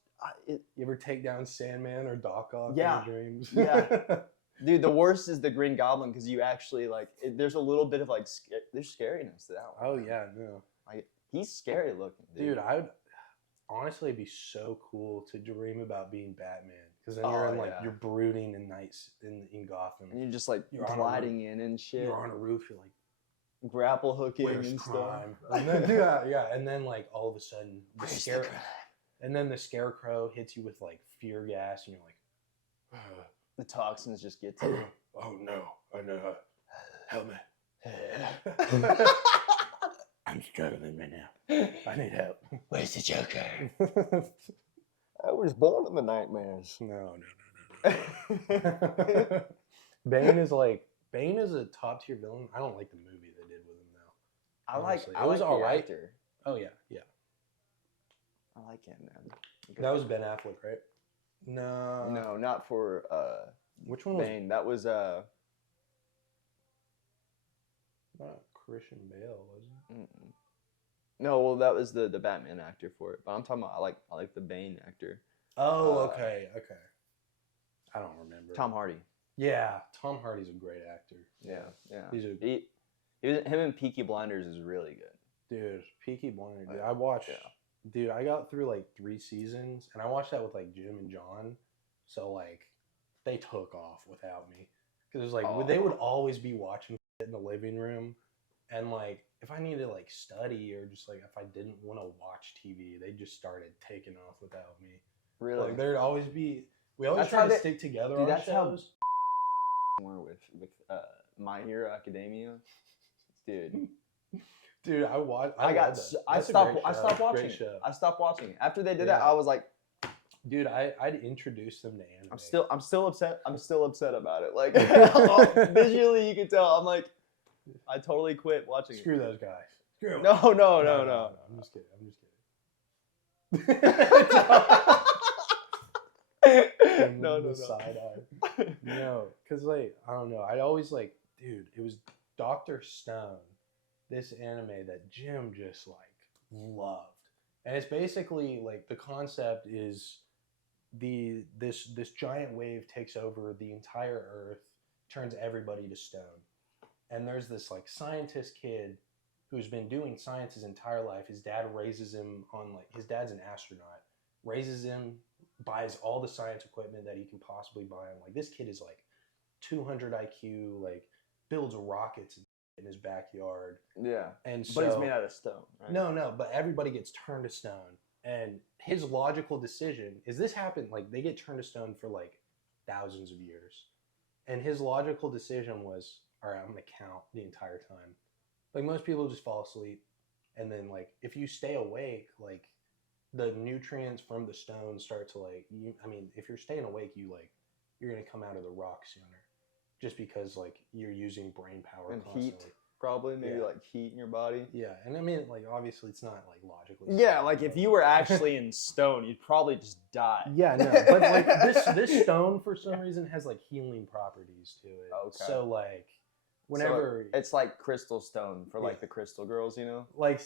you ever take down Sandman or Doc Ock in Yeah. your dreams? Yeah. Dude, the worst is the Green Goblin because you actually like there's a little bit of like there's scariness to that one. Oh yeah, no. Like he's scary looking, Dude, I would honestly it'd be so cool to dream about being Batman because then you're in like you're brooding in nights in Gotham. And you're just like You're gliding in and shit. You're on a roof. You're like grapple hooking where's and crime? stuff. And then, yeah, and then like all of a sudden the scarecrow hits you with like fear gas, and you're like, the toxins just get to you. oh no, I know. Help me. I'm struggling right now. I need help. Where's the Joker? I was born in the nightmares. No. Bane is a top tier villain. I don't like the movie they did with him though. I was all right. Oh yeah. I like him, man. That was Ben Affleck, right? No. No, not for which one was Bane. That was not Christian Bale, was it? Mm-mm. No, well, that was the Batman actor for it. But I'm talking about I like the Bane actor. Oh, okay. I don't remember. Tom Hardy. Yeah, Tom Hardy's a great actor. Yeah. Him in Peaky Blinders is really good. Dude, Peaky Blinders. Dude, I watched. Yeah. Dude, I got through like 3 seasons, and I watched that with like Jim and John. So like, they took off without me because it was like they would always be watching in the living room, and like if I needed to like study or just like if I didn't want to watch TV, they just started taking off without me. Really? Like there'd always be. We always try to stick together on that's shows. More with My Hero Academia, dude. Dude, I stopped watching it. I stopped watching it. After they did that, I was like, dude, I'd introduce them to anime. I'm still upset. I'm still upset about it. Like visually, you can tell. I'm like, I totally quit watching Screw those guys. Screw them. No. I'm just kidding. No. Side eye. No, because like I don't know. I always like, dude. It was Dr. Stone. This anime that Jim just like loved, and it's basically like the concept is this giant wave takes over the entire earth, turns everybody to stone, and there's this like scientist kid who's been doing science his entire life. His dad raises him on like his dad's an astronaut, raises him, buys all the science equipment that he can possibly buy. And like this kid is like 200 IQ, like builds rockets in his backyard. Yeah. And so, but he's made out of stone, right? No, but everybody gets turned to stone. And his logical decision is this happened, like they get turned to stone for like thousands of years. And his logical decision was, all right, I'm going to count the entire time. Like most people just fall asleep. And then like, if you stay awake, like the nutrients from the stone start to like, if you're staying awake, you're going to come out of the rock sooner. Just because like you're using brain power and constantly. Heat, probably maybe like heat in your body. Yeah, and I mean like obviously it's not like logically. Yeah, like if you were actually in stone, you'd probably just die. Yeah, no, but like this stone for some reason has like healing properties to it. Okay. So like whenever it's like crystal stone for like the crystal girls, you know. Like,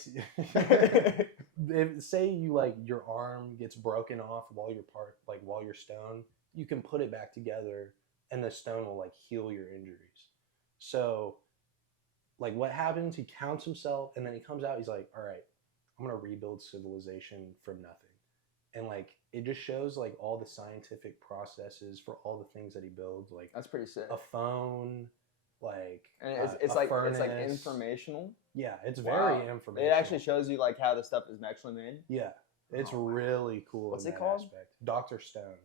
say you like your arm gets broken off while you're stone, you can put it back together. And the stone will like heal your injuries. So like what happens, he counts himself and then he comes out, he's like, all right, I'm going to rebuild civilization from nothing. And like, it just shows like all the scientific processes for all the things that he builds. Like that's pretty sick. A phone, like And it's like informational. Yeah, it's very informational. It actually shows you like how the stuff is actually made. Yeah, it's really cool. What's it called? Aspect. Dr. Stone.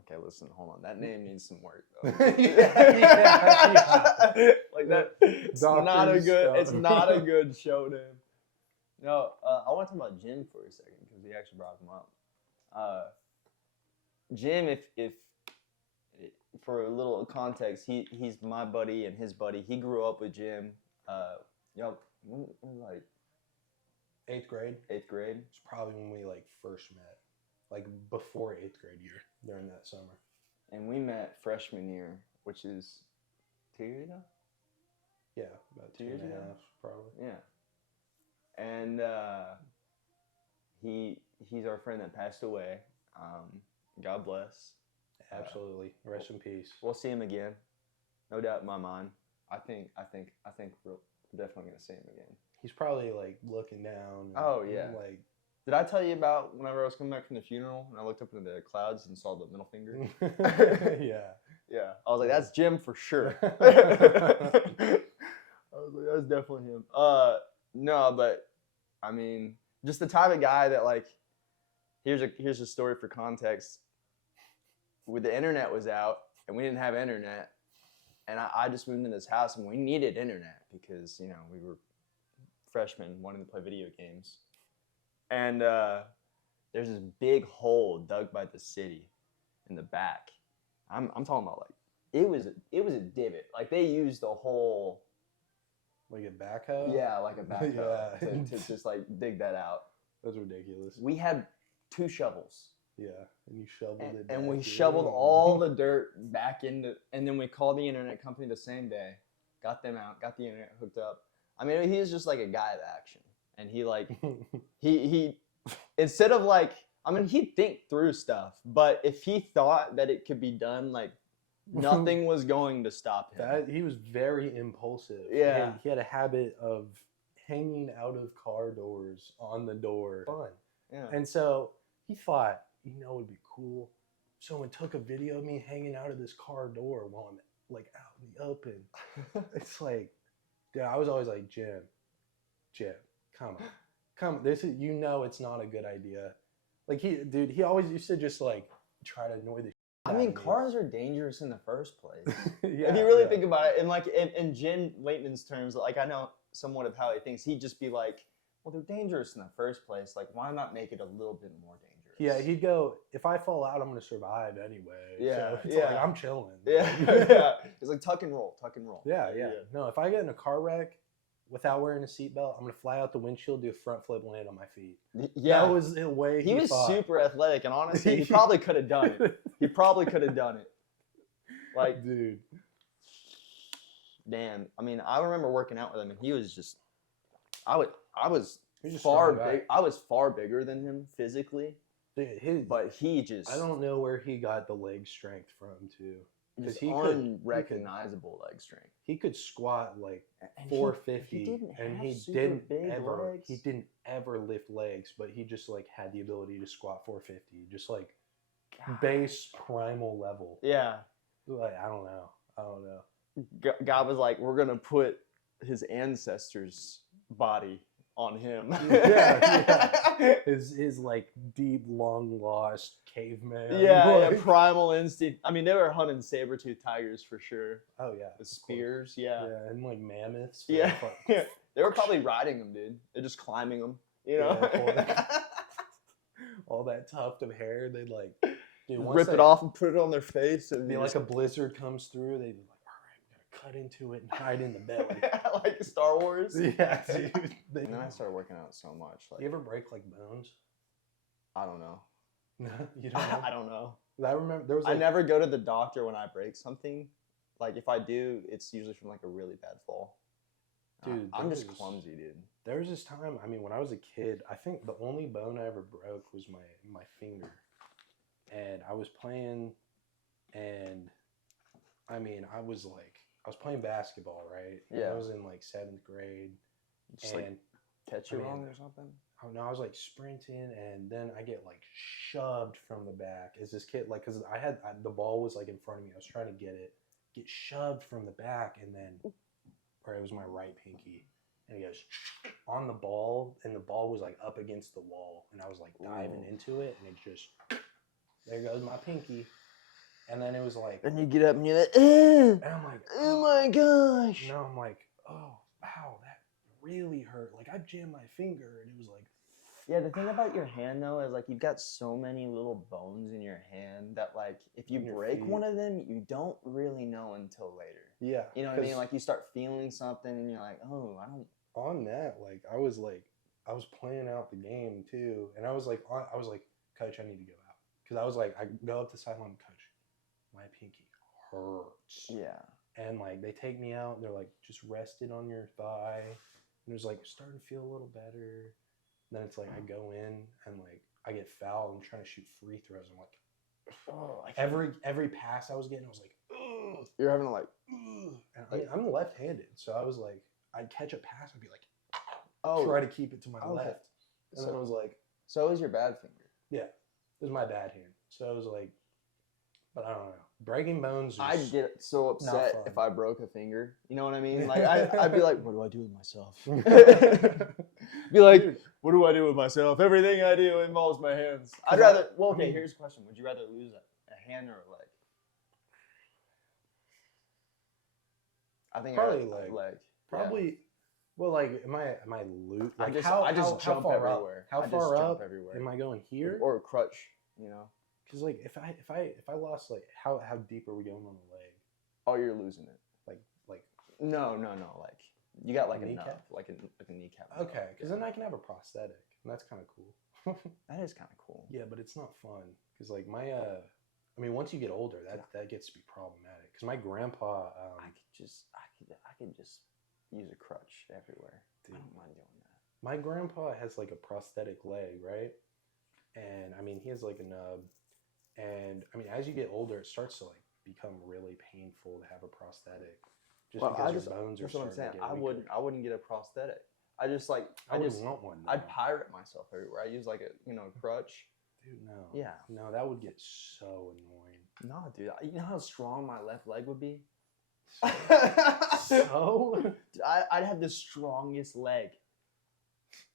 Okay, listen, hold on. That name needs some work though. Like that. It's not a good. Stone. It's not a good show name. No, I want to talk about Jim for a second because he actually brought him up. Jim, if for a little context, he's my buddy and his buddy. He grew up with Jim. Like 8th grade. 8th grade. It's probably when we like first met, like before 8th grade year during that summer. And we met freshman year, which is 2 years ago. Yeah, about 2 years and a half, probably. Yeah. And he's our friend that passed away. God bless. Absolutely. Rest in peace. We'll see him again. No doubt in my mind. I think we're definitely gonna see him again. He's probably like looking down. Oh yeah. Like, did I tell you about whenever I was coming back from the fural and I looked up into the clouds and saw the middle finger? Yeah. Yeah. I was like, that's Jim for sure. I was like, that's definitely him. No, but I mean, just the type of guy that like. Here's a story for context. When the internet was out and we didn't have internet, and I just moved into this house and we needed internet because we were freshmen wanting to play video games, and there's this big hole dug by the city in the back. I'm talking about like it was a divot. Like they used a whole like a backhoe. Yeah, like a backhoe to just like dig that out. That's ridiculous. We had 2 shovels. Yeah, and you shoveled it. And we shoveled all the dirt back into, and then we called the internet company the same day, got them out, got the internet hooked up. I mean, he's just like a guy of action, and he like he instead of like, I mean, he'd think through stuff, but if he thought that it could be done, like nothing was going to stop him. He was very impulsive. Yeah, he had a habit of hanging out of car doors on the door. Fun. Yeah, and so he thought, it would be cool if someone took a video of me hanging out of this car door while I'm like out in the open. It's like, dude, I was always like, Jim, come on. This is, it's not a good idea. Like he always used to just like try to annoy the shit I mean, cars are dangerous in the first place. Yeah, if you really think about it, and like in Jim Leighton's terms, like I know somewhat of how he thinks, he'd just be like, well, they're dangerous in the first place. Like, why not make it a little bit more dangerous? Yeah, he'd go, if I fall out, I'm going to survive anyway. Yeah, so it's like, I'm chilling. Yeah, yeah. It's like tuck and roll. Yeah. No, if I get in a car wreck without wearing a seatbelt, I'm going to fly out the windshield, do a front flip, land on my feet. Yeah. That was the way he was thought. Super athletic, and honestly, he probably could have done it. Like, dude. Damn. I mean, I remember working out with him, and he was just, I was far bigger than him physically. Dude, but he just, I don't know where he got the leg strength from too. Because he unrecognizable leg strength. He could squat like 450, and he didn't ever lift legs, but he just like had the ability to squat 450, just like base primal level. Yeah. Like I don't know. God was like, we're gonna put his ancestors' body on him. Yeah. His like deep, long lost caveman. Yeah, primal instinct. I mean, they were hunting saber-toothed tigers for sure. Oh yeah. The spears, yeah. Yeah, and like mammoths. Yeah. They were probably riding them, dude. They're just climbing them. All that tuft of hair, they'd like rip it off and put it on their face, and be like a blizzard comes through, they'd be like, cut into it and hide in the belly. Like Star Wars. Yeah, dude. And then I started working out so much. Like, you ever break like bones? I don't know. No, you don't know? I don't know. I remember there was. I never go to the doctor when I break something. Like if I do, it's usually from like a really bad fall. Dude, I'm just clumsy, dude. There was this time. I mean, when I was a kid, I think the only bone I ever broke was my finger, and I was playing, and I mean, I was playing basketball, right? And I was in like 7th grade. Just like catch you wrong or something? Oh no, I was like sprinting, and then I get like shoved from the back as this kid, like, cause the ball was like in front of me. I was trying to get shoved from the back, and then or it was my right pinky, and he goes on the ball, and the ball was like up against the wall, and I was like diving into it, and it just there goes my pinky, and then it was like, and you get up and you're like, and I'm like, oh my gosh. No, I'm like, oh wow, that really hurt. Like I jammed my finger, and it was like. Yeah, the thing about your hand though is like you've got so many little bones in your hand that like if you break one of them, you don't really know until later. Yeah. You know what I mean? Like you start feeling something and you're like, oh, I don't. On that, like I was playing out the game too, and I was like, Coach, I need to go out because I was like, I go up to the sideline, Coach, my pinky hurts. Yeah. And like they take me out, and they're like, just rest it on your thigh, and it was like starting to feel a little better. Then it's like I go in and like I get fouled. I'm trying to shoot free throws. I'm like, oh, every pass I was getting, I was like, ugh. You're having to like, ugh. And I'm left-handed, so I was like, I'd catch a pass, I'd be like, try to keep it to my left, and then I was like, so is your bad finger? Yeah, it was my bad hand. So I was like, but I don't know, breaking bones. I'd get so upset if I broke a finger. You know what I mean? Like I'd be like, what do I do with myself? Be like, dude, what do I do with myself? Everything I do involves my hands. I'd rather. Well, okay. Here's a question: would you rather lose a hand or a leg? I think probably leg. Probably. Yeah. Well, like, am I loose? Like, I just jump everywhere. How far up? Everywhere. Am I going here? Or a crutch? You know. Because like if I lost, like how deep are we going on the leg? Oh, you're losing it. Like no. Like you got like a kneecap? nub, like a kneecap. Okay, because then I can have a prosthetic, and that's kind of cool. That is kind of cool. Yeah, but it's not fun because like my I mean, once you get older, that gets to be problematic. Because my grandpa, I could just use a crutch everywhere. Dude, I don't mind doing that. My grandpa has like a prosthetic leg, right? And I mean, he has like a nub. And I mean, as you get older, it starts to like become really painful to have a prosthetic, just because your bones are starting to get weaker. I wouldn't get a prosthetic. I just like I wouldn't want one. I'd pirate myself everywhere. I use like a crutch. Dude, no. Yeah. No, that would get so annoying. No, dude. You know how strong my left leg would be. So? Dude, I'd have the strongest leg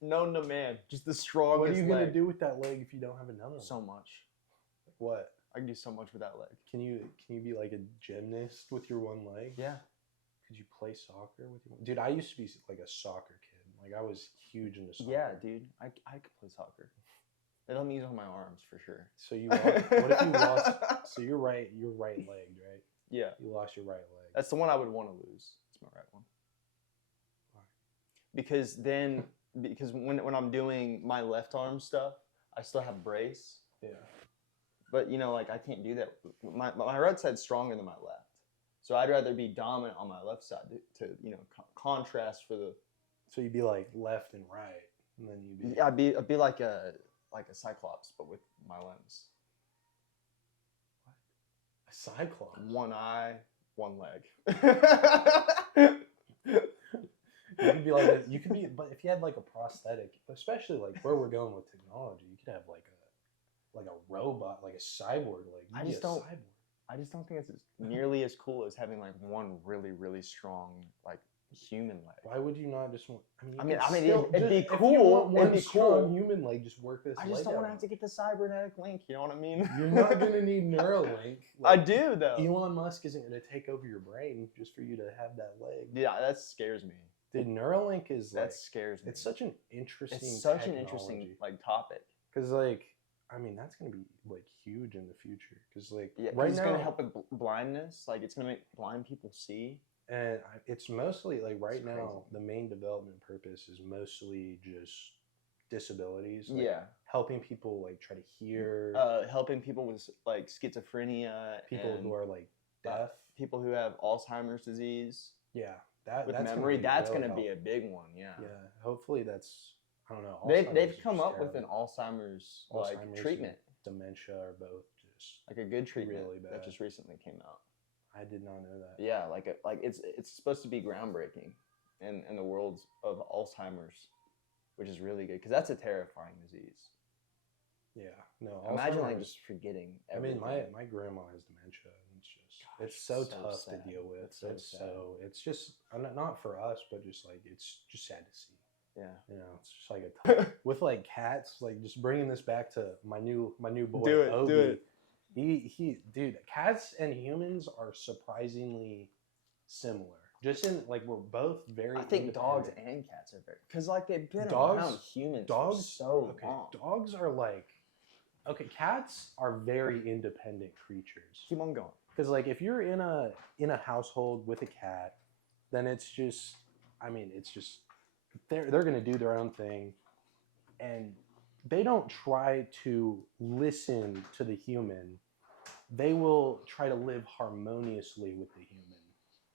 known to man. Just the strongest. What are you gonna do with that leg if you don't have another one? So much. What? I can do so much with that leg. Can you be like a gymnast with your one leg? Yeah. Could you play soccer with your one? Dude, I used to be like a soccer kid. Like I was huge into soccer. Yeah, dude. I could play soccer. They let me use on my arms for sure. So what if you lost? So you're right legged, right? Yeah. You lost your right leg. That's the one I would want to lose. It's my right one. Why? Because when I'm doing my left arm stuff, I still have brace. Yeah. But like I can't do that. My right side's stronger than my left, so I'd rather be dominant on my left side to contrast for the. So you'd be like left and right, and then you'd be. Yeah, I'd be like a cyclops, but with my limbs. What? A cyclops. One eye, one leg. You could be, but if you had like a prosthetic, especially like where we're going with technology, you could have like a robot, like a cyborg. Like I just don't think it's nearly as cool as having like one really, really strong like human leg. Why would you not just want? It'd be cool. It'd be cool. Human leg, just work this. I just don't want to have to get the cybernetic link. You know what I mean? You're not gonna need Neuralink. Like, I do though. Elon Musk isn't gonna take over your brain just for you to have that leg. Yeah, that scares me. Dude, Neuralink is that scares me. It's such an interesting. It's such an interesting like topic. Because like. I mean, that's going to be, like, huge in the future. Because, like, right now... It's going to help with blindness. Like, it's going to make blind people see. And it's mostly, like, right now, the main development purpose is mostly just disabilities. Like, yeah. Helping people, like, try to hear. Helping people with, like, schizophrenia. People who are, like, deaf. People who have Alzheimer's disease. Yeah. With memory. That's going to be a big one, yeah. Yeah. Hopefully that's... I don't know. They've come up with an Alzheimer's treatment. Dementia are both just like a good treatment really bad. That just recently came out. I did not know that. Yeah, like it's supposed to be groundbreaking in the world of Alzheimer's, which is really good because that's a terrifying disease. Yeah, no. Imagine like just forgetting everything. I mean, my grandma has dementia, and it's just It's so so tough sad. to deal with. It's so sad. It's just not for us, but just like it's just sad to see. Yeah. You know, it's just like a tough, with like cats. Like just bringing this back to my new boy. Do it. Obi. Do it. He dude, cats and humans are surprisingly similar. Just in like we're both very. I think dogs and cats are very, because like they've been around humans for so long. Dogs are like, okay, cats are very independent creatures. Keep on going. Because like if you're in a household with a cat, then it's just, I mean, it's just they're gonna do their own thing, and they don't try to listen to the human. They will try to live harmoniously with the human.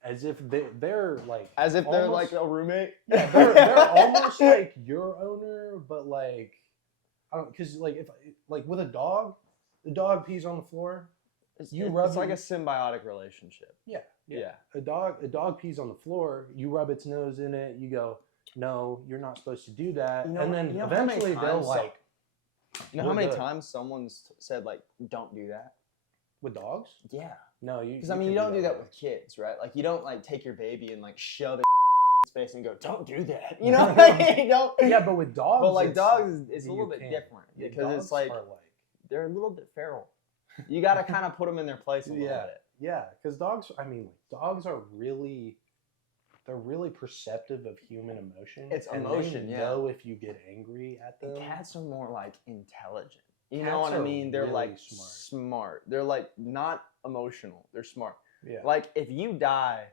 As if they're like... As if they're like a roommate? Yeah, they're almost like your owner, but like... I don't... Because like, if like with a dog, the dog pees on the floor. It's like a symbiotic relationship. Yeah. A dog pees on the floor, you rub its nose in it, you go, no, you're not supposed to do that. And then eventually they'll like... You know how many times someone's said like, don't do that? With dogs? Yeah. No, you... Because I mean, you don't do that with kids, right? Like, you don't like take your baby and like shove it in space and go, don't do that. You know? You don't. Yeah, but with dogs... But like dogs, it's a little bit different. Because it's like, they're a little bit feral. You got to kind of put them in their place a little bit. Yeah, because dogs, I mean, dogs are really... They're really perceptive of human emotion. It's emotion, they know if you get angry at them. And cats are more like intelligent. You know what I mean? They're really like smart. They're like not emotional. They're smart. Yeah. Like if you die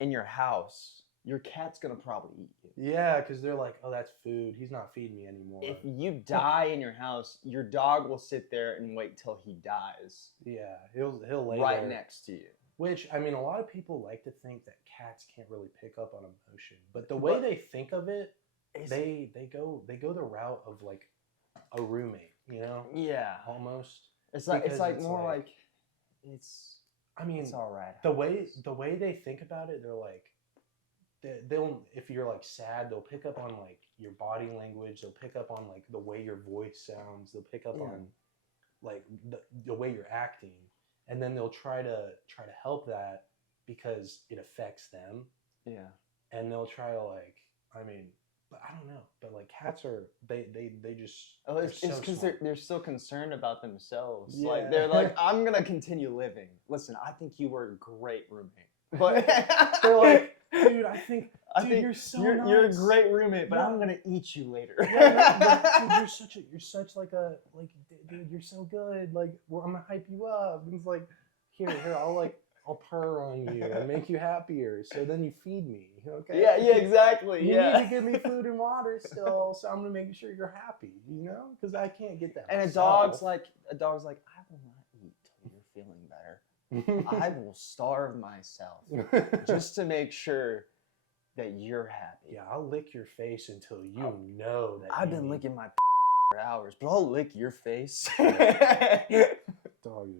in your house, your cat's gonna probably eat you. Yeah, because they're like, oh, that's food. He's not feeding me anymore. If you die in your house, your dog will sit there and wait till he dies. Yeah, he'll lay right there. next to you. Which, I mean, a lot of people like to think that cats can't really pick up on emotion, but the way they think of it, they go the route of like a roommate, you know? Yeah, almost. It's like more like it's. I mean, it's all right. The way they think about it, they're like, they'll if you're like sad, they'll pick up on like your body language. They'll pick up on like the way your voice sounds. They'll pick up on like the way you're acting. And then they'll try to help that because it affects them. Yeah. And they'll try to like, I mean, but I don't know. But like cats are, they just. Oh, it's because they're so concerned about themselves. Yeah. Like they're like, I'm gonna continue living. Listen, I think you were a great roommate. But they're like, dude, I think you're so nice. You're a great roommate, but I'm gonna eat you later. Dude, you're such like a dude, you're so good. Like, I'm gonna hype you up. And it's like, here, I'll purr on you and make you happier. So then you feed me, okay? Yeah, exactly. You need to give me food and water still, so I'm gonna make sure you're happy, you know? Because I can't get that. And myself. a dog's like, I will not eat till you're feeling better. I will starve myself just to make sure that you're happy. Yeah, I'll lick your face until you know that. I've been licking my for hours, but I'll lick your face. Dogs.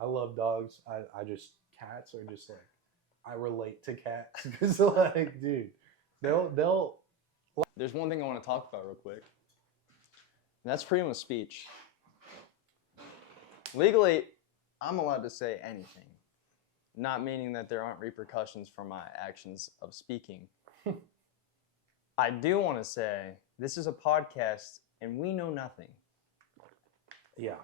I love dogs. I just cats are just like I relate to cats because like, dude, they'll. There's one thing I want to talk about real quick. And that's freedom of speech. Legally, I'm allowed to say anything, not meaning that there aren't repercussions for my actions of speaking. I do want to say this is a podcast and we know nothing. Yeah.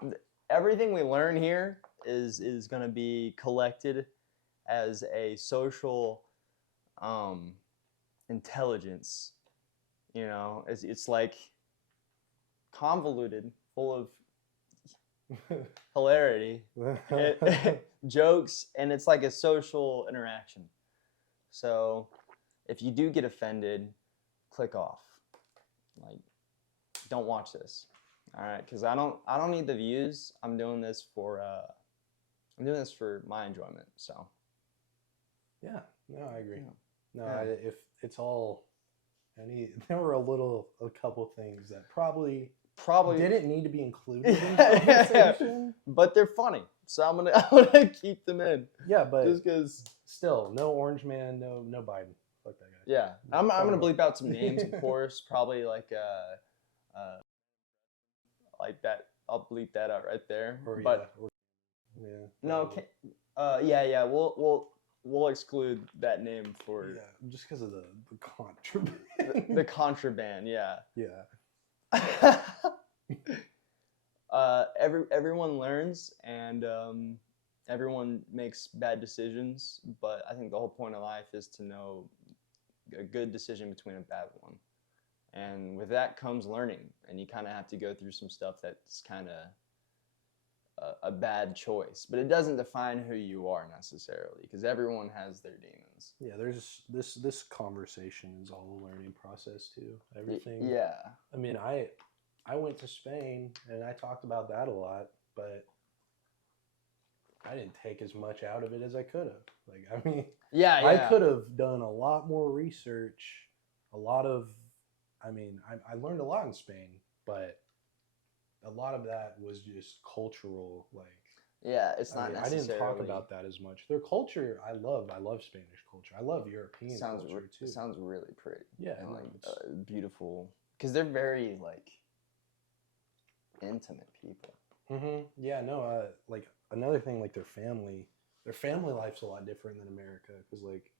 Everything we learn here is going to be collected as a social intelligence. You know, it's like convoluted, full of hilarity, jokes, and it's like a social interaction. So if you do get offended, click off. Like, don't watch this. All right, because I don't need the views. I'm doing this for my enjoyment. So yeah, no, I agree. Yeah. No, if it's all there were a couple things that probably didn't need to be included in the conversation. But they're funny, so I'm gonna keep them in. Yeah, but just because still, no Orange Man, no Biden. Fuck that guy. Yeah, I'm gonna bleep out some names, of course. Probably like that. I'll bleep that out right there. Yeah. No, yeah. We'll exclude that name for just because of the contraband. the contraband. Yeah. Yeah. Everyone learns and everyone makes bad decisions, but I think the whole point of life is to know a good decision between a bad one. And with that comes learning, and you kind of have to go through some stuff that's kind of a bad choice, but it doesn't define who you are necessarily, because everyone has their demons. Yeah, there's this conversation is all a learning process too. Everything. Yeah. I mean, I went to Spain and I talked about that a lot, but I didn't take as much out of it as I could have. Like, I mean, I could have done a lot more research, I learned a lot in Spain, but a lot of that was just cultural, like. Yeah, it's not necessarily. I didn't talk about that as much. Their culture, I love Spanish culture. I love European culture too. It sounds really pretty. Yeah, and like beautiful, because they're very like intimate people. Mm-hmm. Yeah, no. Like another thing, like their family life's a lot different than America, because like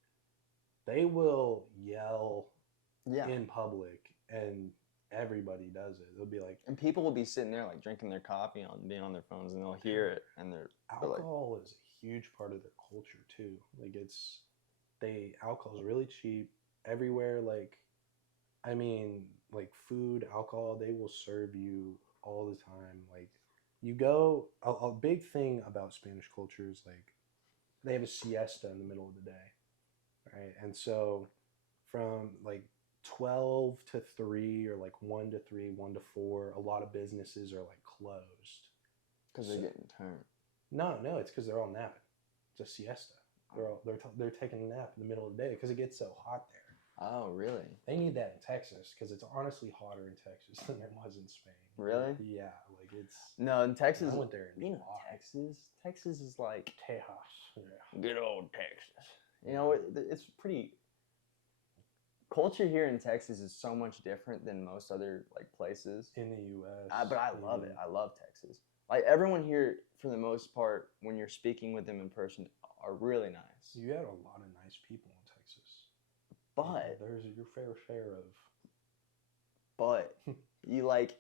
they will yell in public and everybody does it. They'll be like, and people will be sitting there like drinking their coffee being on their phones, and they'll hear it, and alcohol is a huge part of their culture too. Like alcohol is really cheap everywhere. Like, I mean, like food, alcohol, they will serve you all the time. Like, you go, a big thing about Spanish culture is like they have a siesta in the middle of the day, right? And so from like 12 to 3 or like 1 to 3, 1 to 4, a lot of businesses are like closed. Because they're getting turned. No, it's because they're all napping. It's a siesta. They're taking a nap in the middle of the day because it gets so hot there. Oh, really? They need that in Texas because it's honestly hotter in Texas than it was in Spain. Really? Yeah, like it's. No, in Texas. I went there. Texas is like Tejas. Yeah. Good old Texas. You know, it's pretty. Culture here in Texas is so much different than most other like places in the U.S. But I love it. I love Texas. Like everyone here, for the most part, when you're speaking with them in person, are really nice. You had a lot of nice people in Texas, but there's your fair share of. But you like,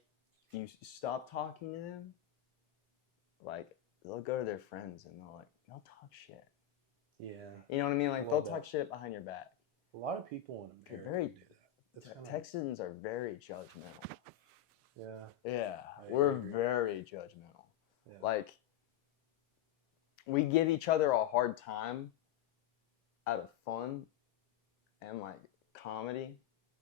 if you stop talking to them, like they'll go to their friends and they'll talk shit. Yeah. You know what I mean? Like they'll talk shit behind your back. A lot of people in America do that. Texans are very judgmental. Yeah. Yeah. We're very judgmental. Yeah. Like, we give each other a hard time out of fun and like comedy.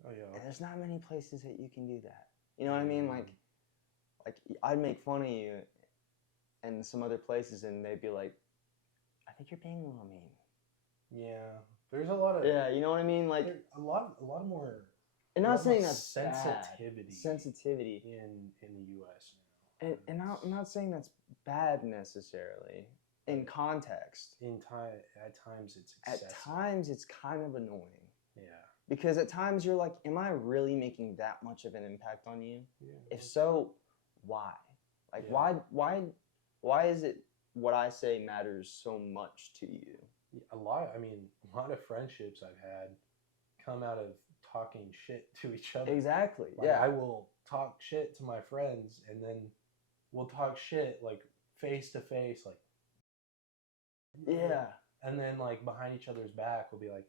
Oh yeah. And there's not many places that you can do that. You know what I mean? Like I'd make fun of you in some other places and they'd be like, I think you're being a little mean. Yeah. There's a lot of you know what I mean, like a lot more. And not saying that's sensitivity in the U.S. now, and I'm not saying that's bad necessarily in context. At times it's excessive. At times it's kind of annoying. Yeah. Because at times you're like, am I really making that much of an impact on you? Yeah. If so, why? Like why is it what I say matters so much to you? A lot of friendships I've had come out of talking shit to each other. Exactly. Like, I will talk shit to my friends and then we'll talk shit like face to face, like and then like behind each other's back we'll be like,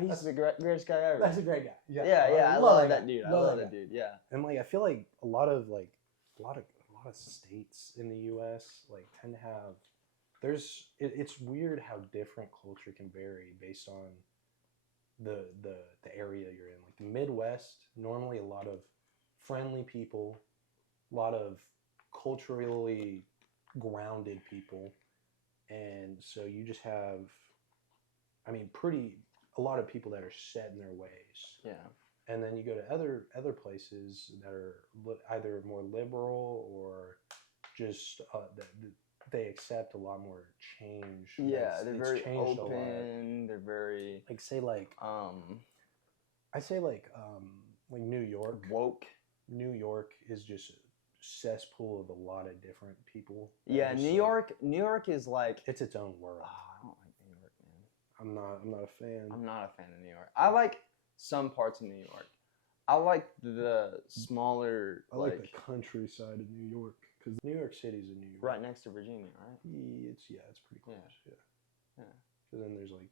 he's the greatest guy ever. That's a great guy. Yeah. I love that dude. I love that dude. Yeah. And like I feel like a lot of states in the U.S. like tend to have. It's weird how different culture can vary based on the area you're in. Like the Midwest, normally a lot of friendly people, a lot of culturally grounded people, and so you just have, a lot of people that are set in their ways. Yeah. And then you go to other places that are either more liberal or just they accept a lot more change. Yeah, they're very open. They're very New York. Woke. New York is just cesspool of a lot of different people. Yeah, New York is like it's its own world. Oh, I don't like New York, man. I'm not a fan. I'm not a fan of New York. I like some parts of New York. I like the smaller. I like the countryside of New York because New York City's in New York, right next to Virginia, right? It's pretty close. Yeah. Because then there's like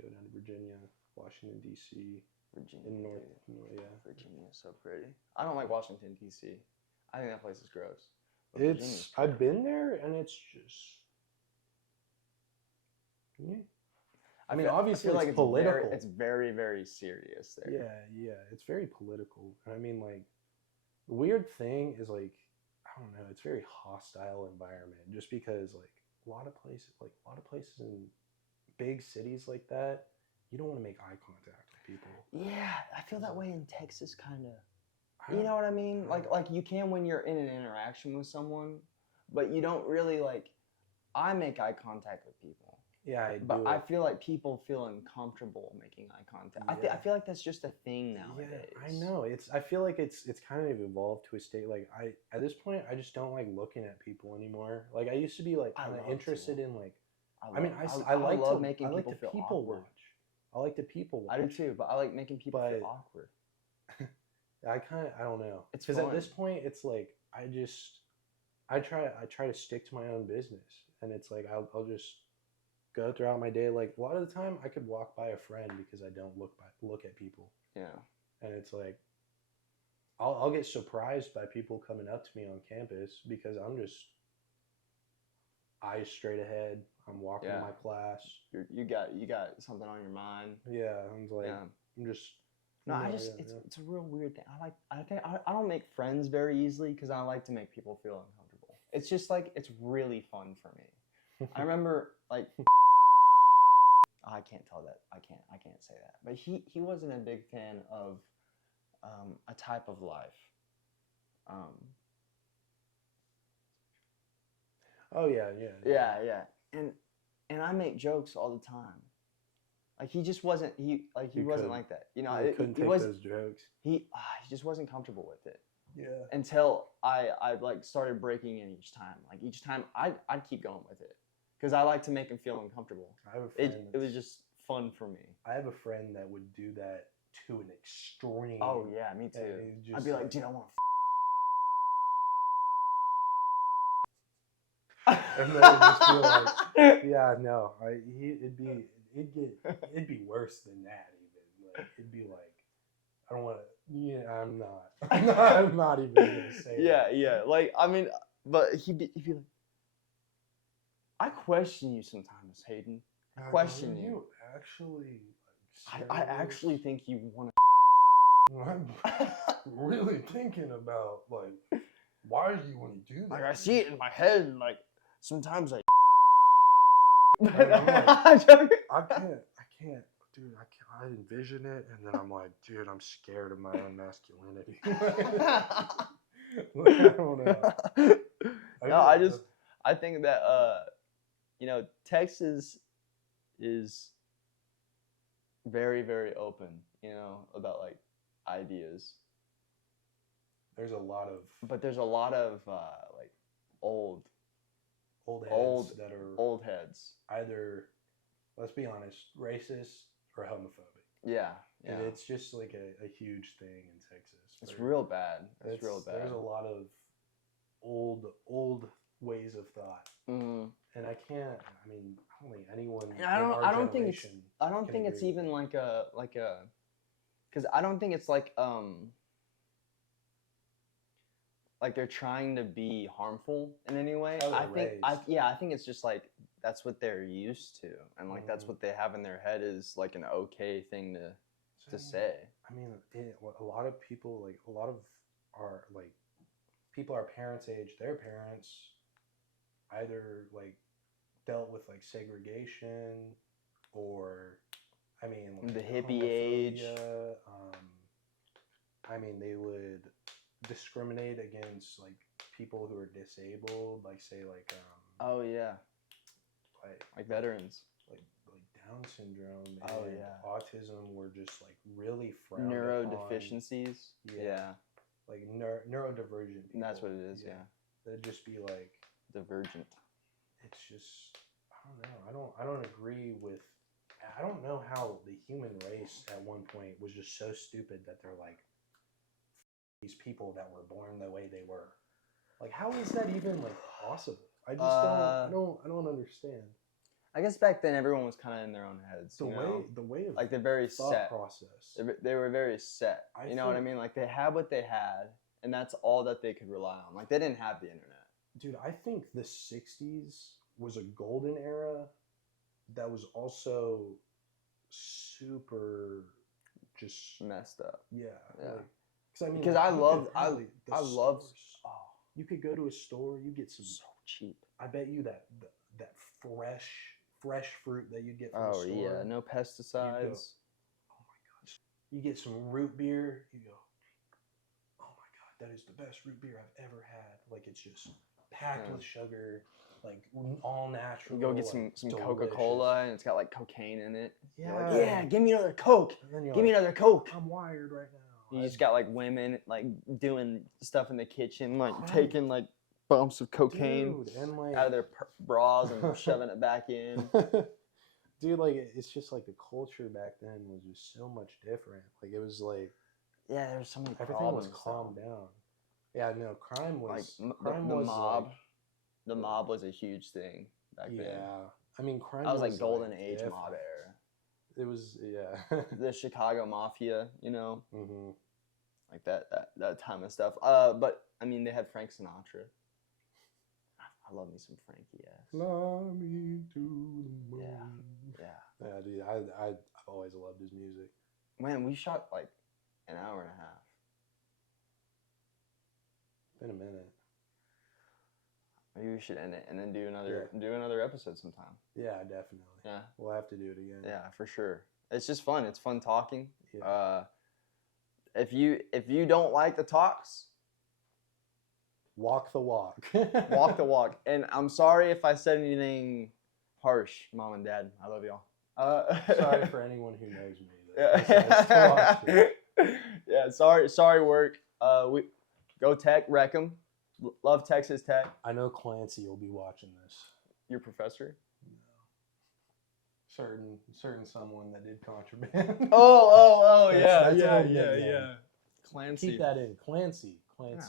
go down to Virginia, Washington D.C. Virginia. In North, yeah. Virginia is so pretty. I don't like Washington D.C. I think that place is gross. I've been there and it's just. Yeah. I mean, obviously, like it's political. It's very, very serious there. Yeah, it's very political. And I mean, like, the weird thing is, like, I don't know, it's a very hostile environment just because, like, a lot of places in big cities like that, you don't want to make eye contact with people. Yeah, I feel that way in Texas, kind of. You know what I mean? Like you can when you're in an interaction with someone, but you don't really, like, I make eye contact with people. Yeah, But I feel like people feel uncomfortable making eye contact. Yeah. I feel like that's just a thing nowadays. Yeah, I know. I feel like it's kind of evolved to a state like at this point I just don't like looking at people anymore. Like I used to be like kind of interested in like I like to making people feel awkward. watch. I like to people watch. I do too, but I like making people feel awkward. I don't know. It's because at this point it's like I try to stick to my own business, and it's like I'll just go throughout my day. Like a lot of the time I could walk by a friend because I don't look at people. Yeah. And it's like I'll get surprised by people coming up to me on campus because I'm just eyes straight ahead. I'm walking to my class. You got something on your mind. Yeah, I'm like I'm just. No, it's a real weird thing. I don't make friends very easily because I like to make people feel uncomfortable. It's just like it's really fun for me. I remember like I can't tell that. I can't say that. But he wasn't a big fan of a type of life. Oh yeah. And I make jokes all the time. Like he just wasn't wasn't like that. You know, he couldn't take those jokes. He just wasn't comfortable with it. Yeah. Until I like started breaking in each time. Like each time I'd keep going with it. Because I like to make him feel uncomfortable. I have a friend it was just fun for me. I have a friend that would do that to an extreme. Oh yeah, me too. I'd be like, dude, I want to and then it'd just be like, yeah, no, it'd be worse than that even. Like it'd be like, I don't want to. Yeah, I'm not even gonna say. Yeah. Like I mean, but he'd be like, I question you sometimes, Hayden. I question you. Actually, I actually think you want to. I'm really thinking about like, why do you want to do that? Like I see it in my head, and like sometimes I. Like, I can't, dude. I envision it, and then I'm like, dude, I'm scared of my own masculinity. Like, I don't know. I think that Texas is very, very open, about like ideas. There's a lot of like old heads. Either, let's be honest, racist or homophobic. Yeah. And it's just like a huge thing in Texas. It's real bad. It's real bad. There's a lot of old ways of thought. Mm-hmm. And I don't think anyone. I don't think it's even like a because I don't think it's like they're trying to be harmful in any way. I think it's just like that's what they're used to, and like that's what they have in their head is like an okay thing to say. I mean, a lot of people, like a lot of our like people our parents' age, their parents either like dealt with like segregation or like the hippie age. They would discriminate against like people who are disabled, like say like oh yeah, like veterans, like Down syndrome and yeah, autism were just like really frowned neurodeficiencies. Yeah. like neurodivergent people. And that's what it is. Yeah. That'd just be like Divergent. it's just I don't know. I don't agree with. I don't know how the human race at one point was just so stupid that they're like these people that were born the way they were. Like, how is that even like possible? I just I don't understand. I guess back then everyone was kind of in their own heads. The way of like they're very thought set process. They were very set. You know what I mean? Like they had what they had, and that's all that they could rely on. Like they didn't have the internet. Dude, I think the 60s was a golden era that was also super just messed up. Yeah. Like, I mean, because I love. Oh, you could go to a store, you get some so cheap. I bet you that fresh fruit that you get from the store. Oh yeah, no pesticides. Oh my gosh. You get some root beer, you go, oh my god, that is the best root beer I've ever had. Like it's just packed with sugar, like all natural. You go get some Coca-Cola and it's got like cocaine in it. Yeah. You're like, yeah, give me another Coke. Give me another Coke. I'm wired right now. You just got like women like doing stuff in the kitchen, like taking like bumps of cocaine and, like, out of their bras and shoving it back in. Dude, like it's just like the culture back then was just so much different. Like it was like there was so many everything problems. was calmed down. Yeah, no, crime was like the mob. Like, the mob was a huge thing back then. Yeah, I mean crime. That was like golden age mob era. It was the Chicago Mafia, you know, like that time of stuff. But I mean, they had Frank Sinatra. I love me some Frankie ass. Fly me to the moon. Yeah, dude. I've always loved his music. Man, we shot like an hour and a half. Been a minute. Maybe we should end it and then do another episode sometime. Yeah, definitely. Yeah, we'll have to do it again. Yeah, for sure. It's just fun. It's fun talking. Yeah. If you don't like the talks, walk the walk. Walk the walk. And I'm sorry if I said anything harsh, Mom and Dad. I love y'all. Sorry for anyone who knows Yeah. me. Yeah. Sorry, work. We go Tech, wreck 'em. Love Texas Tech. I know Clancy will be watching this. Your professor? No. Certain someone that did contraband. Oh, yeah. Clancy. Keep that in. Clancy. Yeah.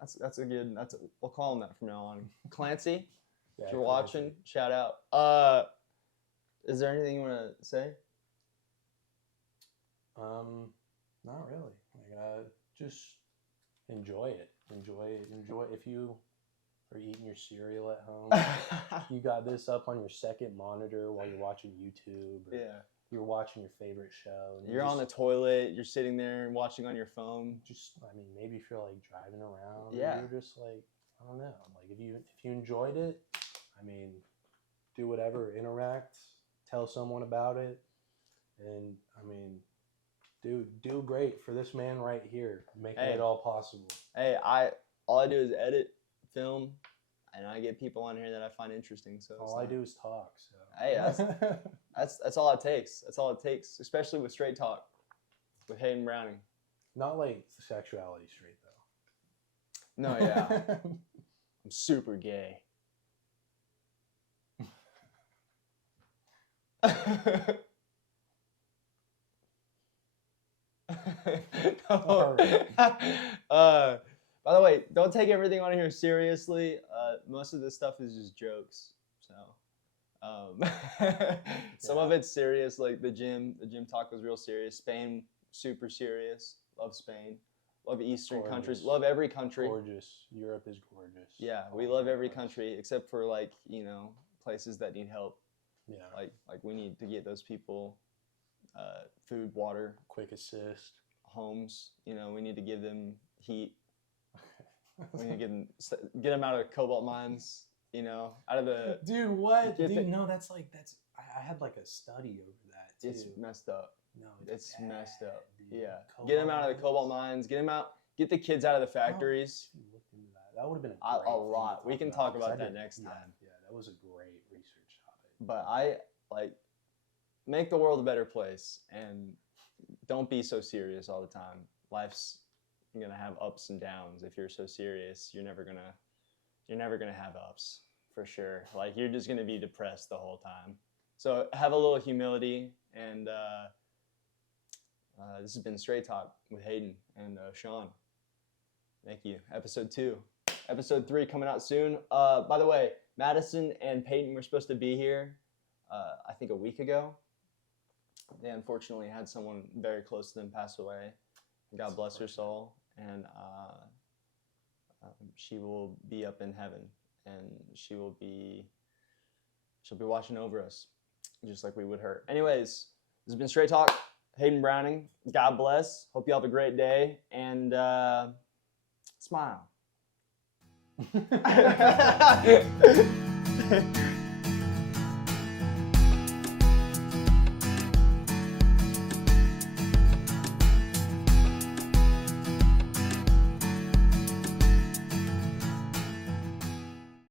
That's a good. We'll call him that from now on. Clancy, if you're watching, shout out. Is there anything you want to say? Not really. Like, just enjoy it. Enjoy. If you are eating your cereal at home, you got this up on your second monitor while you're watching YouTube. Or you're watching your favorite show. And you're on the toilet. You're sitting there and watching on your phone. Maybe if you're like driving around. Yeah. You're just like, I don't know. Like if you enjoyed it, do whatever. Interact. Tell someone about it. And do great for this man right here, making it all possible. Hey, all I do is edit, film, and I get people on here that I find interesting. So all I do is talk. So hey, that's all it takes. That's all it takes, especially with straight talk, with Hayden Browning. Not like sexuality straight though. No, yeah, I'm super gay. No. By the way, don't take everything on here seriously. Most of this stuff is just jokes. So, some of it's serious, like the gym talk was real serious. Spain, super serious. Love Spain. Love Eastern countries. Love every country. Gorgeous. Europe is gorgeous. Yeah, we love every country except for places that need help. Yeah. Like we need to get those people food, water, quick assist, homes. We need to give them heat. We need to get them out of cobalt mines. Out of the dude. What? Dude, no, that's. I had like a study over that too. It's messed up. No, it's messed up. Dude. Yeah, get them out of the cobalt mines. Get them out. Get the kids out of the factories. Looked into that. That would have been a lot. We can talk about that next time. Yeah, that was a great research topic. But I make the world a better place and don't be so serious all the time. Life's, gonna have ups and downs. If you're so serious, you're never gonna have ups for sure. Like you're just gonna be depressed the whole time. So have a little humility, and this has been Straight Talk with Hayden and Sean. Thank you. Episode 2. Episode 3 coming out soon. By the way, Madison and Peyton were supposed to be here, I think a week ago. They unfortunately had someone very close to them pass away. God bless her soul. And she will be up in heaven, and she'll be watching over us, just like we would her. Anyways, this has been Straight Talk. Hayden Browning. God bless. Hope you have a great day, and smile.